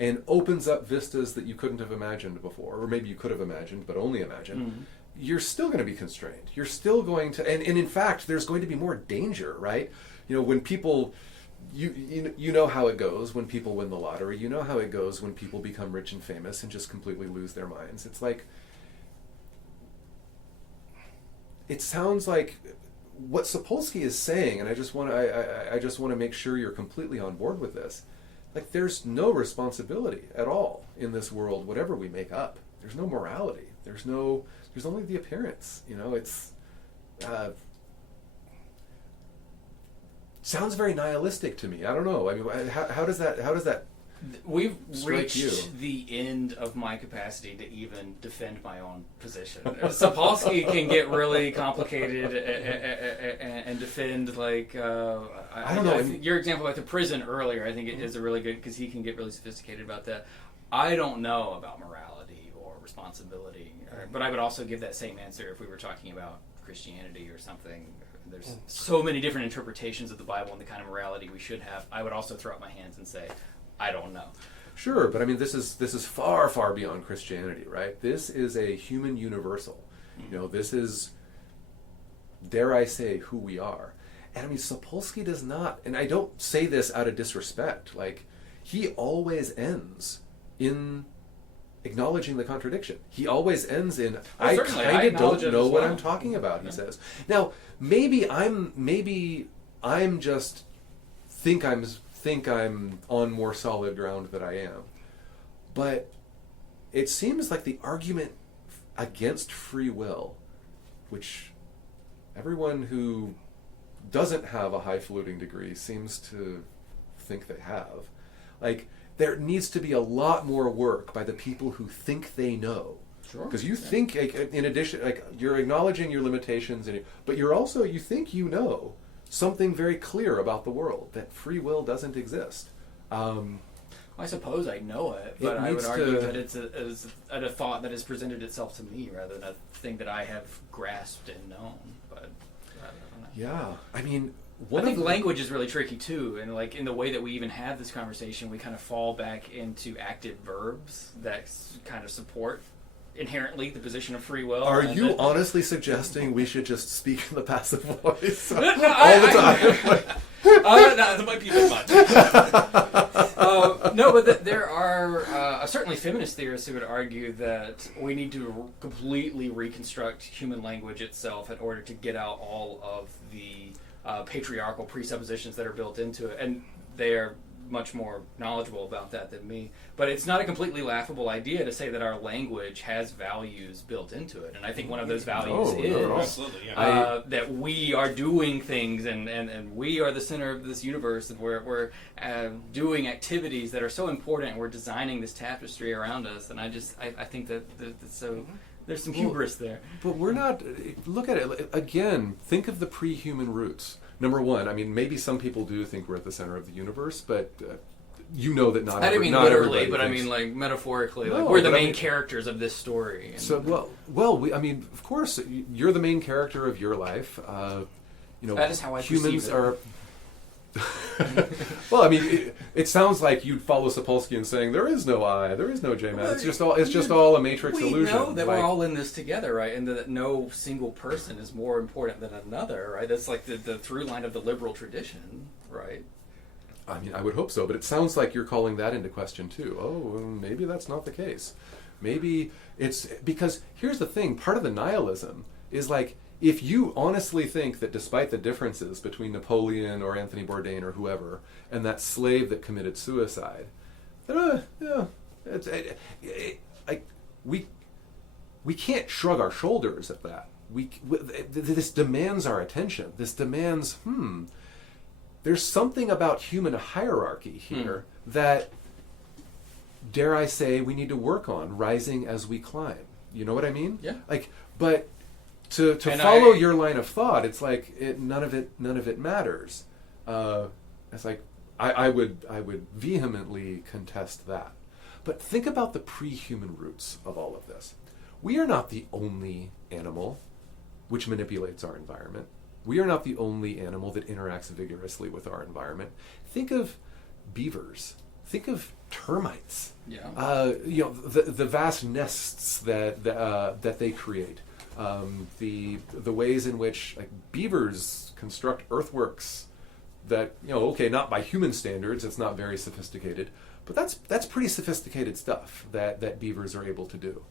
and opens up vistas that you couldn't have imagined before, or maybe you could have imagined but only imagined, you're still going to be constrained. You're still going to, and in fact, there's going to be more danger, right? When people, you know how it goes when people win the lottery. You know how it goes when people become rich and famous and just completely lose their minds. It's like, it sounds like what Sapolsky is saying, and I just want to make sure you're completely on board with this. Like, there's no responsibility at all in this world, whatever we make up. There's no morality. There's only the appearance. It's sounds very nihilistic to me. I don't know. I mean, how does that We've strike reached you? the end of my capacity to even defend my own position. Sapolsky can get really complicated and defend, like, I don't know. think your example about the prison earlier, I think it is a really good, because he can get really sophisticated about that. I don't know about morality or responsibility, but I would also give that same answer if we were talking about Christianity or something. There's so many different interpretations of the Bible and the kind of morality we should have. I would also throw up my hands and say, I don't know. Sure, but I mean, this is far, far beyond Christianity, right? This is a human universal. This is, dare I say, who we are. And I mean, Sapolsky does not, and I don't say this out of disrespect, like, he always ends in acknowledging the contradiction. He always ends in, I certainly, I kind of acknowledge don't it know as what well. I'm talking about, he says. Now, maybe I'm just think I'm on more solid ground than I am. But it seems like the argument against free will, which everyone who doesn't have a highfalutin degree seems to think they have, like, there needs to be a lot more work by the people who think they know. Sure. Because you think, like, in addition, like, you're acknowledging your limitations, but you think you know something very clear about the world, that free will doesn't exist. I suppose I know it, but I would argue that it's a thought that has presented itself to me rather than a thing that I have grasped and known. But I don't know. Yeah, I mean, I think language is really tricky too, and like in the way that we even have this conversation, we kind of fall back into active verbs that kind of support inherently the position of free will. Are and you that- honestly suggesting we should just speak in the passive voice all No, the time? No, that might be a bit much. No, but there are certainly feminist theorists who would argue that we need to completely reconstruct human language itself in order to get out all of the patriarchal presuppositions that are built into it. And they are much more knowledgeable about that than me. But it's not a completely laughable idea to say that our language has values built into it. And I think one of those values is Absolutely, yeah. that we are doing things and we are the center of this universe, and we're doing activities that are so important, and we're designing this tapestry around us. And I think that so there's some hubris there. But we're not. Look at it again. Think of the pre-human roots. Number one, I mean, maybe some people do think we're at the center of the universe, but you know that not. I didn't mean not literally, everybody but I thinks. mean like metaphorically. No, Like we're the but I main mean- characters of this story. And, So I mean, of course, you're the main character of your life. You know, That is how I humans perceive it. are. Well, I mean, it sounds like you'd follow Sapolsky in saying there is no I, there is no J-Man. It's just all a matrix we illusion. know that Like, we're all in this together, right? And that no single person is more important than another, right? That's like the through line of the liberal tradition, right? I mean, I would hope so, but it sounds like you're calling that into question too. Oh, well, maybe that's not the case. Maybe it's because here's the thing: part of the nihilism is like, if you honestly think that despite the differences between Napoleon or Anthony Bourdain or whoever and that slave that committed suicide, that, we can't shrug our shoulders at that. This demands our attention. This demands, there's something about human hierarchy here that, dare I say, we need to work on, rising as we climb. You know what I mean? Yeah. Like, but to And follow your line of thought, it's like none of it matters. It's like I would vehemently contest that. But think about the pre-human roots of all of this. We are not the only animal which manipulates our environment. We are not the only animal that interacts vigorously with our environment. Think of beavers. Think of termites. Yeah. You know, the vast nests that they create. The ways in which like beavers construct earthworks that, you know, okay, not by human standards, it's not very sophisticated, but that's pretty sophisticated stuff that beavers are able to do.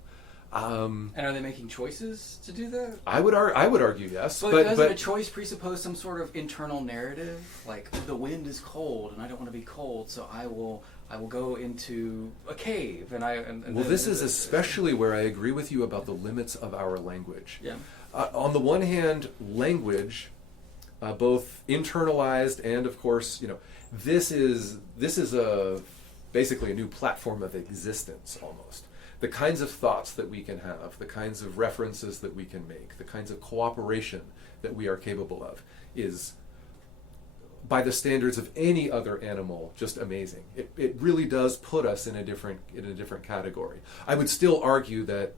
And are they making choices to do that? I would argue yes, But doesn't a choice presuppose some sort of internal narrative? Like, the wind is cold and I don't want to be cold, so I will go into a cave and well, this is especially where I agree with you about the limits of our language. Yeah. On the one hand, language, both internalized and, of course, you know, this is basically a new platform of existence almost. The kinds of thoughts that we can have, the kinds of references that we can make, the kinds of cooperation that we are capable of is, by the standards of any other animal, just amazing. It really does put us in a different category. I would still argue that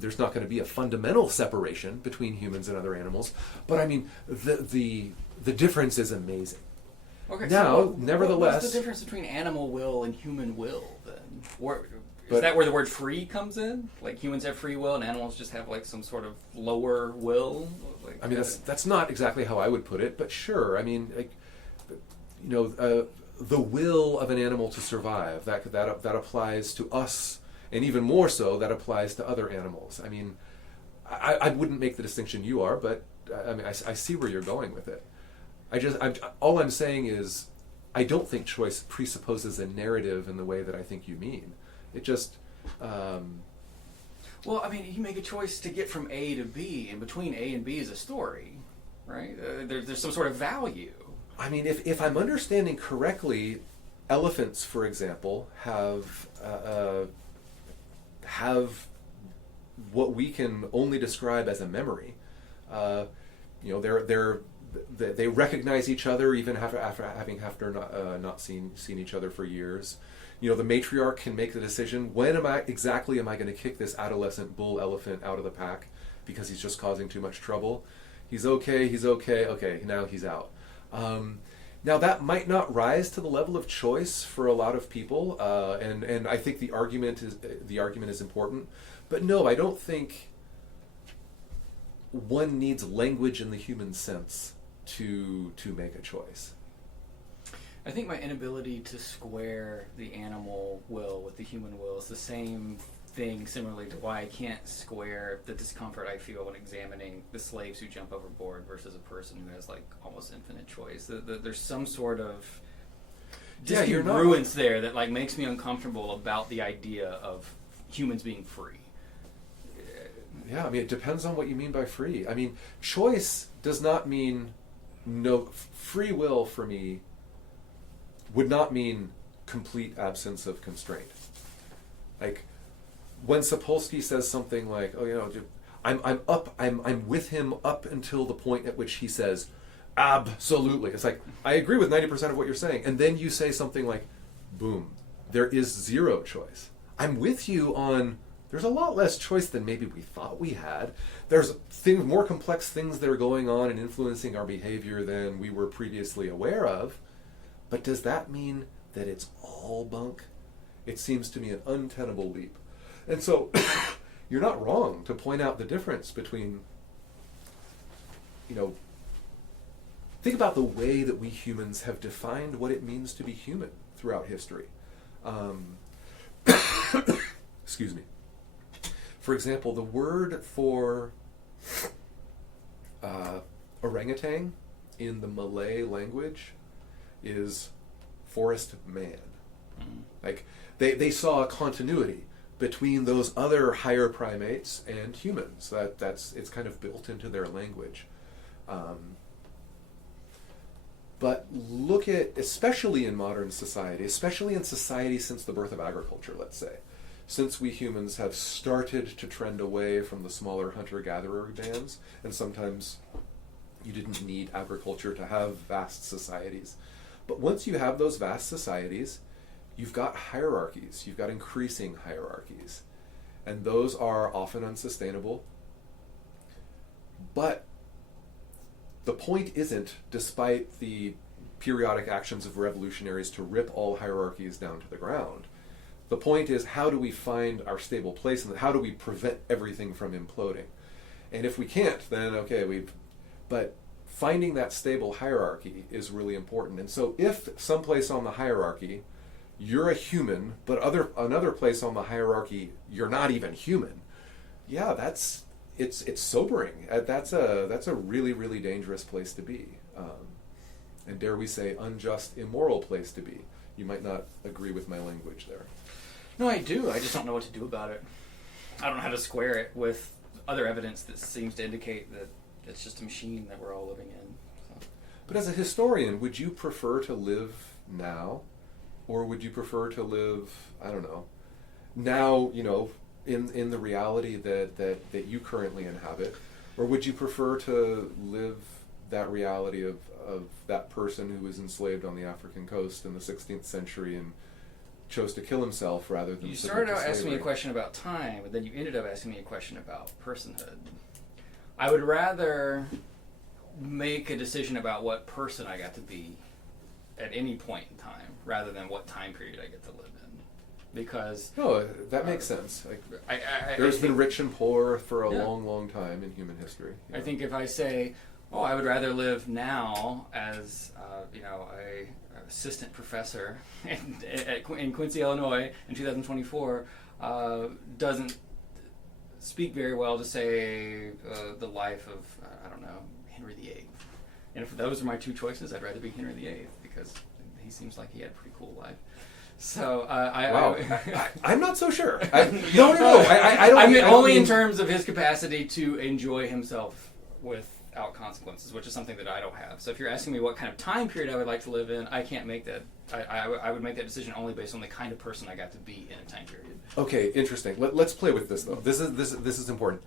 there's not going to be a fundamental separation between humans and other animals, but I mean the difference is amazing. Okay. Now, so nevertheless, what's the difference between animal will and human will then? Is But- that where the word free comes in? Like humans have free will and animals just have like some sort of lower will? Like, I mean, that's not exactly how I would put it, but sure. I mean, like, you know, the will of an animal to survive, that applies to us, and even more so, that applies to other animals. I mean, I wouldn't make the distinction you are, but I mean, I see where you're going with it. All I'm saying is, I don't think choice presupposes a narrative in the way that I think you mean. It just... Well, I mean, you make a choice to get from A to B, and between A and B is a story, right? There's some sort of value. I mean, if I'm understanding correctly, elephants, for example, have what we can only describe as a memory. You know, they recognize each other even after not seen each other for years. You know, the matriarch can make the decision, when am I going to kick this adolescent bull elephant out of the pack because he's just causing too much trouble? He's okay, okay, now he's out. Now that might not rise to the level of choice for a lot of people, and I think the argument is important. But no, I don't think one needs language in the human sense to make a choice. I think my inability to square the animal will with the human will is the same thing, similarly to why I can't square the discomfort I feel when examining the slaves who jump overboard versus a person who has like almost infinite choice. There's some sort of discongruence there that like makes me uncomfortable about the idea of humans being free. Yeah, I mean, it depends on what you mean by free. I mean, choice does not mean no. Free will for me would not mean complete absence of constraint. Like when Sapolsky says something like, "Oh, you know, I'm with him up until the point at which he says, absolutely." It's like I agree with 90% of what you're saying, and then you say something like, "Boom, there is zero choice." I'm with you on. There's a lot less choice than maybe we thought we had. There's more complex things that are going on and influencing our behavior than we were previously aware of. But does that mean that it's all bunk? It seems to me an untenable leap. And so you're not wrong to point out the difference between, think about the way that we humans have defined what it means to be human throughout history. Excuse me. For example, the word for orangutan in the Malay language is forest man. Like they saw a continuity between those other higher primates and humans. It's kind of built into their language. But look at, especially in modern society, especially in society since the birth of agriculture, let's say, since we humans have started to trend away from the smaller hunter-gatherer bands, and sometimes you didn't need agriculture to have vast societies. But once you have those vast societies, you've got hierarchies, you've got increasing hierarchies, and those are often unsustainable. But the point isn't, despite the periodic actions of revolutionaries to rip all hierarchies down to the ground, the point is, how do we find our stable place, and how do we prevent everything from imploding? And if we can't, then okay, but finding that stable hierarchy is really important. And so if someplace on the hierarchy you're a human, but another place on the hierarchy you're not even human, yeah, it's sobering. That's a really, really dangerous place to be, and dare we say unjust, immoral place to be. You might not agree with my language there. No, I do. I just don't know what to do about it. I don't know how to square it with other evidence that seems to indicate that it's just a machine that we're all living in. So. But as a historian, would you prefer to live now, or would you prefer to live, I don't know, now, in the reality that you currently inhabit, or would you prefer to live that reality of that person who was enslaved on the African coast in the 16th century and chose to kill himself rather than... You started out asking me a question about time, but then you ended up asking me a question about personhood. I would rather make a decision about what person I got to be at any point in time, rather than what time period I get to live in. Because... No, that makes sense. There's been rich and poor for a long, long time in human history. I think if I say, I would rather live now as, a assistant professor in Quincy, Illinois in 2024, doesn't speak very well to say the life of, Henry VIII. And if those are my two choices, I'd rather be Henry VIII because he seems like he had a pretty cool life. So I'm not so sure. No. I don't. I mean, only in terms of his capacity to enjoy himself without consequences, which is something that I don't have. So if you're asking me what kind of time period I would like to live in, I can't make that. I would make that decision only based on the kind of person I got to be in a time period. Okay, interesting. Let's play with this though. This is important.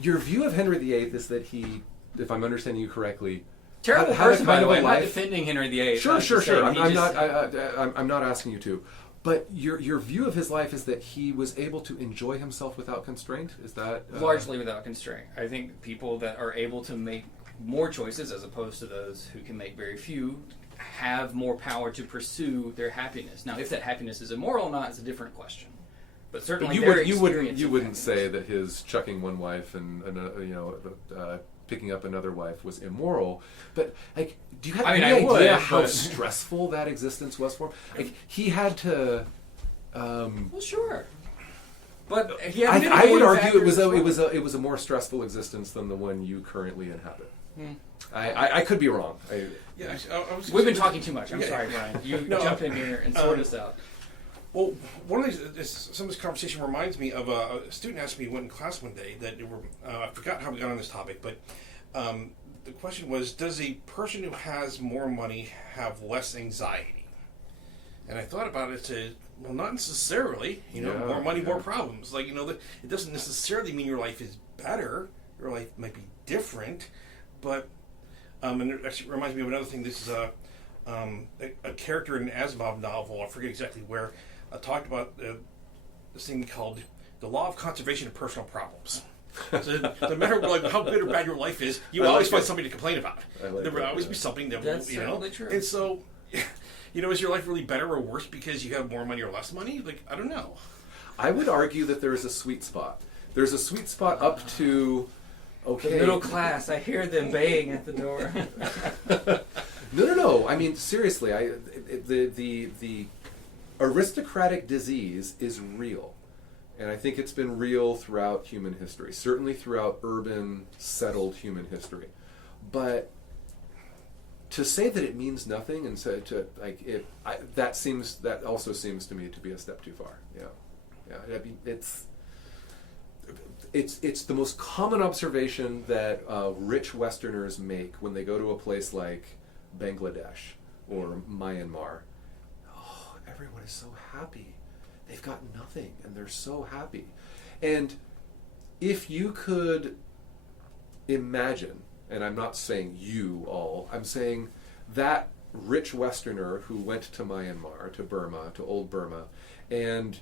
Your view of Henry VIII is that he, if I'm understanding you correctly, terrible person, by the way. I'm not defending Henry VIII. Sure. I'm not asking you to. But your view of his life is that he was able to enjoy himself without constraint? Is that... Largely without constraint. I think people that are able to make more choices as opposed to those who can make very few have more power to pursue their happiness. Now, if that happiness is immoral or not is a different question. But certainly But you their would you wouldn't experience you of wouldn't family. say that his chucking one wife and picking up another wife was immoral. But like, do you have I mean, any I would, idea how but- stressful that existence was for him? Like he had to. Well, sure. But he had I would mitigating argue it factors was as well. it was a more stressful existence than the one you currently inhabit. Hmm. I could be wrong. Yeah, I was We've been talking too much. I'm Yeah. sorry, Brian. You No, jump in here and sort us out. Well, one of these, some of this conversation reminds me of a student asked me in class one day that I forgot how we got on this topic, but the question was, does a person who has more money have less anxiety? And I thought about it, said, well, not necessarily. Yeah, more money, more yeah. problems. Like, it doesn't necessarily mean your life is better. Your life might be different, but and it actually reminds me of another thing. This is a character in an Asimov novel. I forget exactly where. Talked about this thing called the law of conservation of personal problems. So no matter how good or bad your life is, you I will always like find it. something to complain about. I like There will that, always yeah. be something that That's will, certainly true. And so, is your life really better or worse because you have more money or less money? Like, I don't know. I would argue that there is a sweet spot. There's a sweet spot up to The okay. middle class, I hear them baying at the door. No. I mean, seriously, the aristocratic disease is real, and I think it's been real throughout human history. Certainly throughout urban, settled human history. But to say that it means nothing and so to like it, that also seems to me to be a step too far. Yeah. I mean, it's the most common observation that rich Westerners make when they go to a place like Bangladesh or Myanmar. Oh, everyone is so happy. They've got nothing, and they're so happy. And if you could imagine, and I'm not saying you all, I'm saying that rich Westerner who went to Myanmar, to Burma, to old Burma, and,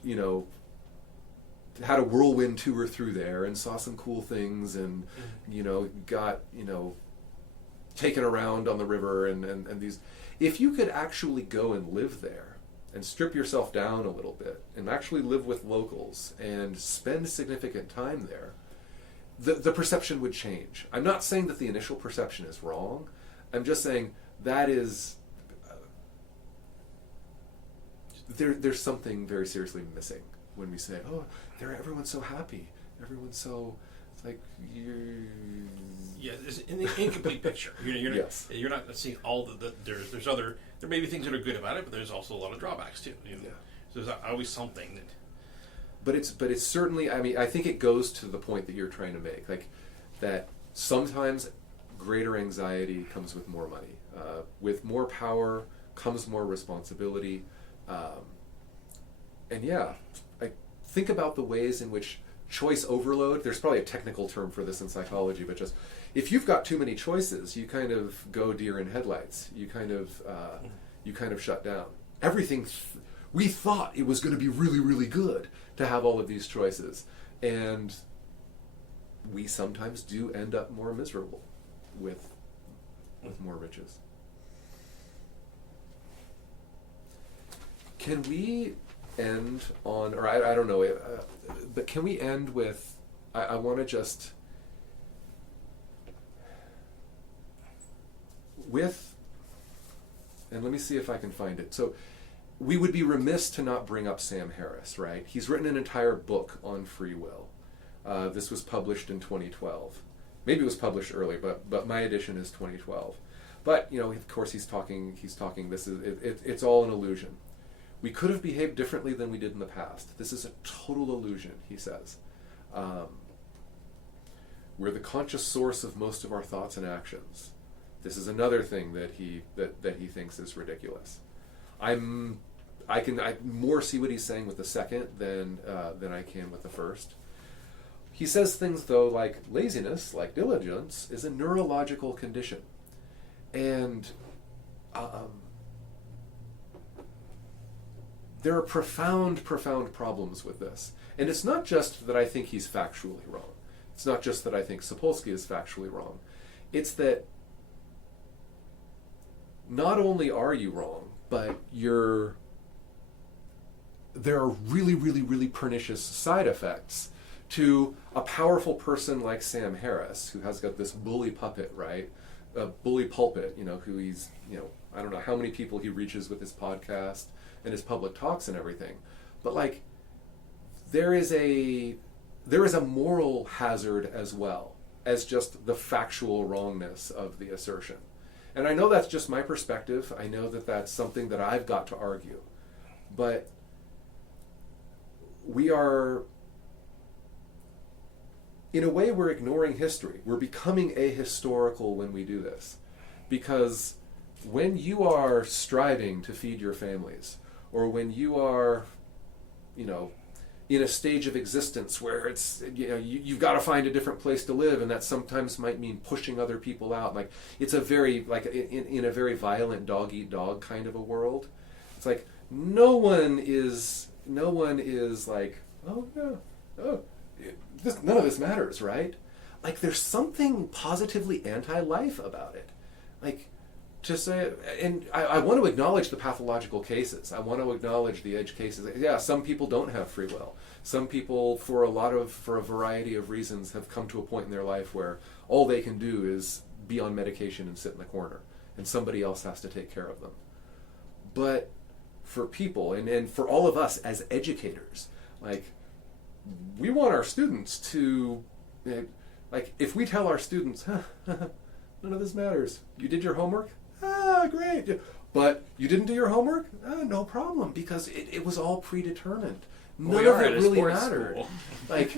had a whirlwind tour through there and saw some cool things and, got, taken around on the river and these. If you could actually go and live there and strip yourself down a little bit and actually live with locals and spend significant time there, the perception would change. I'm not saying that the initial perception is wrong. I'm just saying that is there's something very seriously missing when we say, oh, everyone's so happy. Everyone's so, it's like, Yeah, it's an incomplete picture. Yes. You're not seeing all there may be things that are good about it, but there's also a lot of drawbacks too. Yeah. So there's always something that. But it's certainly, I mean, I think it goes to the point that you're trying to make, like that sometimes greater anxiety comes with more money. With more power comes more responsibility. And yeah, I think about the ways in which choice overload, there's probably a technical term for this in psychology, but just if you've got too many choices, you kind of go deer in headlights. You kind of shut down. Everything, we thought it was going to be really, really good to have all of these choices. And we sometimes do end up more miserable with more riches. Can we end on, or I don't know, but can we end with, I want to just, with, and let me see if I can find it. So we would be remiss to not bring up Sam Harris, right? He's written an entire book on free will. This was published in 2012. Maybe it was published earlier, but my edition is 2012. But, of course he's talking, it's all an illusion. We could have behaved differently than we did in the past. This is a total illusion, he says. We're the conscious source of most of our thoughts and actions. This is another thing that he thinks is ridiculous. I more see what he's saying with the second than I can with the first. He says things though like laziness, like diligence, is a neurological condition, and there are profound problems with this. And it's not just that I think he's factually wrong. It's not just that I think Sapolsky is factually wrong. It's that not only are you wrong, but there are really, really, really pernicious side effects to a powerful person like Sam Harris, who has got this bully puppet, right? A bully pulpit, who he's, I don't know how many people he reaches with his podcast and his public talks and everything. But like, there is a moral hazard as well as just the factual wrongness of the assertion. And I know that's just my perspective. I know that that's something that I've got to argue. But we are, in a way, we're ignoring history. We're becoming ahistorical when we do this. Because when you are striving to feed your families, or when you are, in a stage of existence where it's, you've got to find a different place to live, and that sometimes might mean pushing other people out. Like, it's a very, in a very violent dog-eat-dog kind of a world. It's like, no one is like, oh, no, none of this matters, right? Like, there's something positively anti-life about it. Like, to say, and I want to acknowledge the pathological cases. I want to acknowledge the edge cases. Yeah, some people don't have free will. Some people, for a variety of reasons, have come to a point in their life where all they can do is be on medication and sit in the corner, and somebody else has to take care of them. But for people, and for all of us as educators, like, we want our students to, like, if we tell our students, none of this matters. You did your homework? Great. But you didn't do your homework? No problem, because it was all predetermined. None of it really mattered. Like,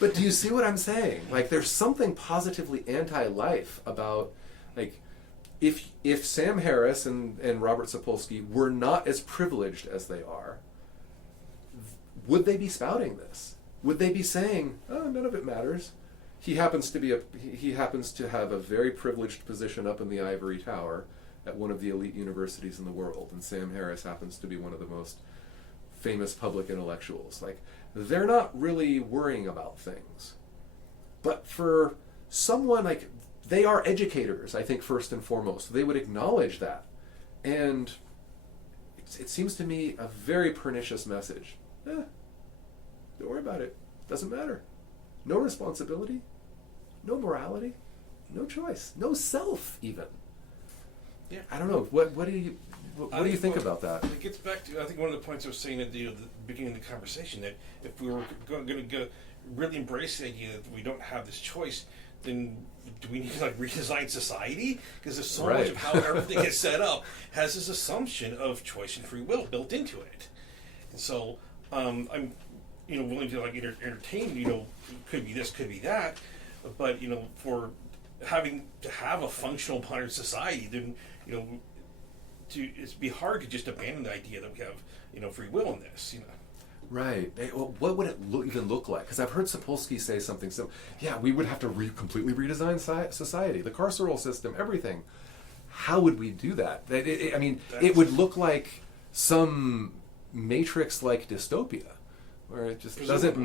but do you see what I'm saying? Like, there's something positively anti-life about, like, if Sam Harris and Robert Sapolsky were not as privileged as they are, would they be spouting this? Would they be saying, oh, none of it matters? He happens to have a very privileged position up in the ivory tower at one of the elite universities in the world, and Sam Harris happens to be one of the most famous public intellectuals. Like, they're not really worrying about things. But for someone, like, they are educators, I think, first and foremost. They would acknowledge that. And it seems to me a very pernicious message. Don't worry about it. Doesn't matter. No responsibility, no morality, no choice, no self even. Yeah. I don't know. What do you think about that? It gets back to, I think, one of the points I was saying at the beginning of the conversation, that if we were going to really embrace the idea that we don't have this choice, then do we need to redesign society? Because there's so much of how everything is set up has this assumption of choice and free will built into it. And so I'm willing to entertain, could be this, could be that, but for having to have a functional modern society, then it'd be hard to just abandon the idea that we have free will in this. Right. Well, what would it even look like? Because I've heard Sapolsky say something so. Yeah, we would have to completely redesign society, the carceral system, everything. How would we do that? It would look like some Matrix-like dystopia, where it just doesn't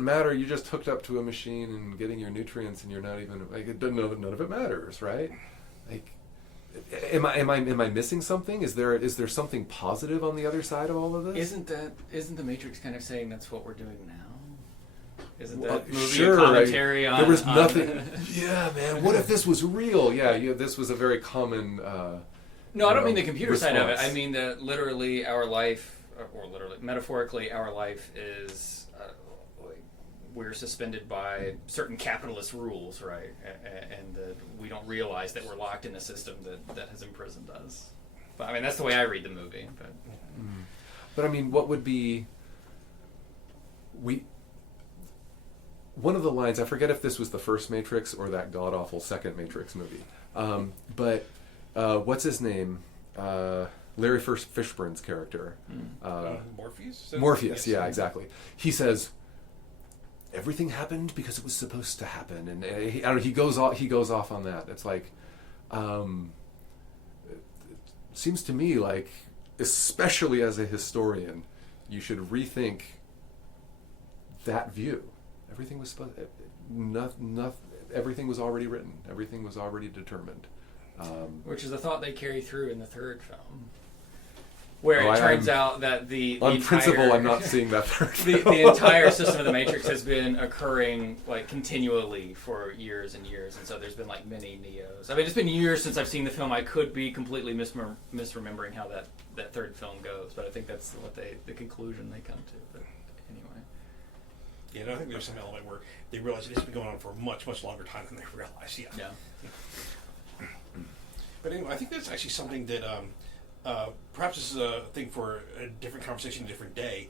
matter. You just hooked up to a machine and getting your nutrients, and you're not even none of it matters, right? Like, am I missing something? Is there something positive on the other side of all of this? Isn't the Matrix kind of saying that's what we're doing now? Isn't that movie sure, a commentary on? There was nothing. Yeah, man. What if this was real? Yeah, this was a very common. No, I don't mean the computer response. side of it. I mean that literally our life, or literally metaphorically, our life is. We're suspended by certain capitalist rules, right? And we don't realize that we're locked in a system that has imprisoned us. But that's the way I read the movie. But what would be... One of the lines, I forget if this was the first Matrix or that god-awful second Matrix movie. But what's his name? Larry Fishburne's character. Morpheus? Morpheus, yeah, exactly. He says, everything happened because it was supposed to happen, and he goes off on that. It's like, it seems to me like, especially as a historian, you should rethink that view. Everything was everything was already written. Everything was already determined. Which is a thought they carry through in the third film. where it turns out that the on entire, principle, I'm not seeing that third film. the entire system of the Matrix has been occurring like continually for years and years, and so there's been like many Neos. I mean, it's been years since I've seen the film. I could be completely misremembering how that third film goes, but I think that's what the conclusion they come to. But anyway. Yeah, and I think there's some element where they realize it's been going on for a much, much longer time than they realize. Yeah. But anyway, I think that's actually something that perhaps this is a thing for a different conversation, a different day.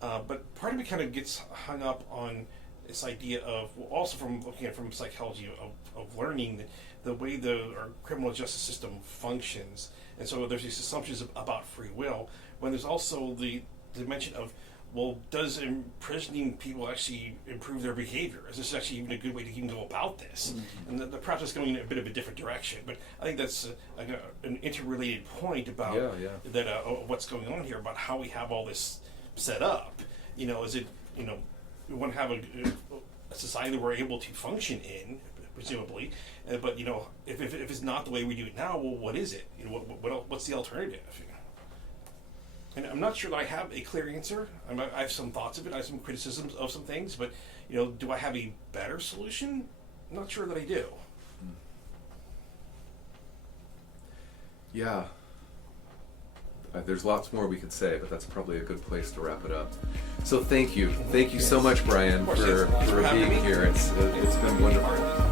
But part of me kind of gets hung up on this idea of, well, also from looking at it from psychology of learning the way our criminal justice system functions. And so there's these assumptions about free will, when there's also the dimension of, well, does imprisoning people actually improve their behavior? Is this actually even a good way to even go about this? Mm-hmm. And perhaps it's going in a bit of a different direction. But I think that's an interrelated point about that what's going on here, about how we have all this set up. Is it, we want to have a society that we're able to function in, presumably. But, if it's not the way we do it now, well, what is it? What's the alternative? And I'm not sure that I have a clear answer. I have some thoughts of it. I have some criticisms of some things. But, do I have a better solution? I'm not sure that I do. Yeah. There's lots more we could say, but that's probably a good place to wrap it up. So thank you. Thank you so much, Brian, for being here. It's been wonderful.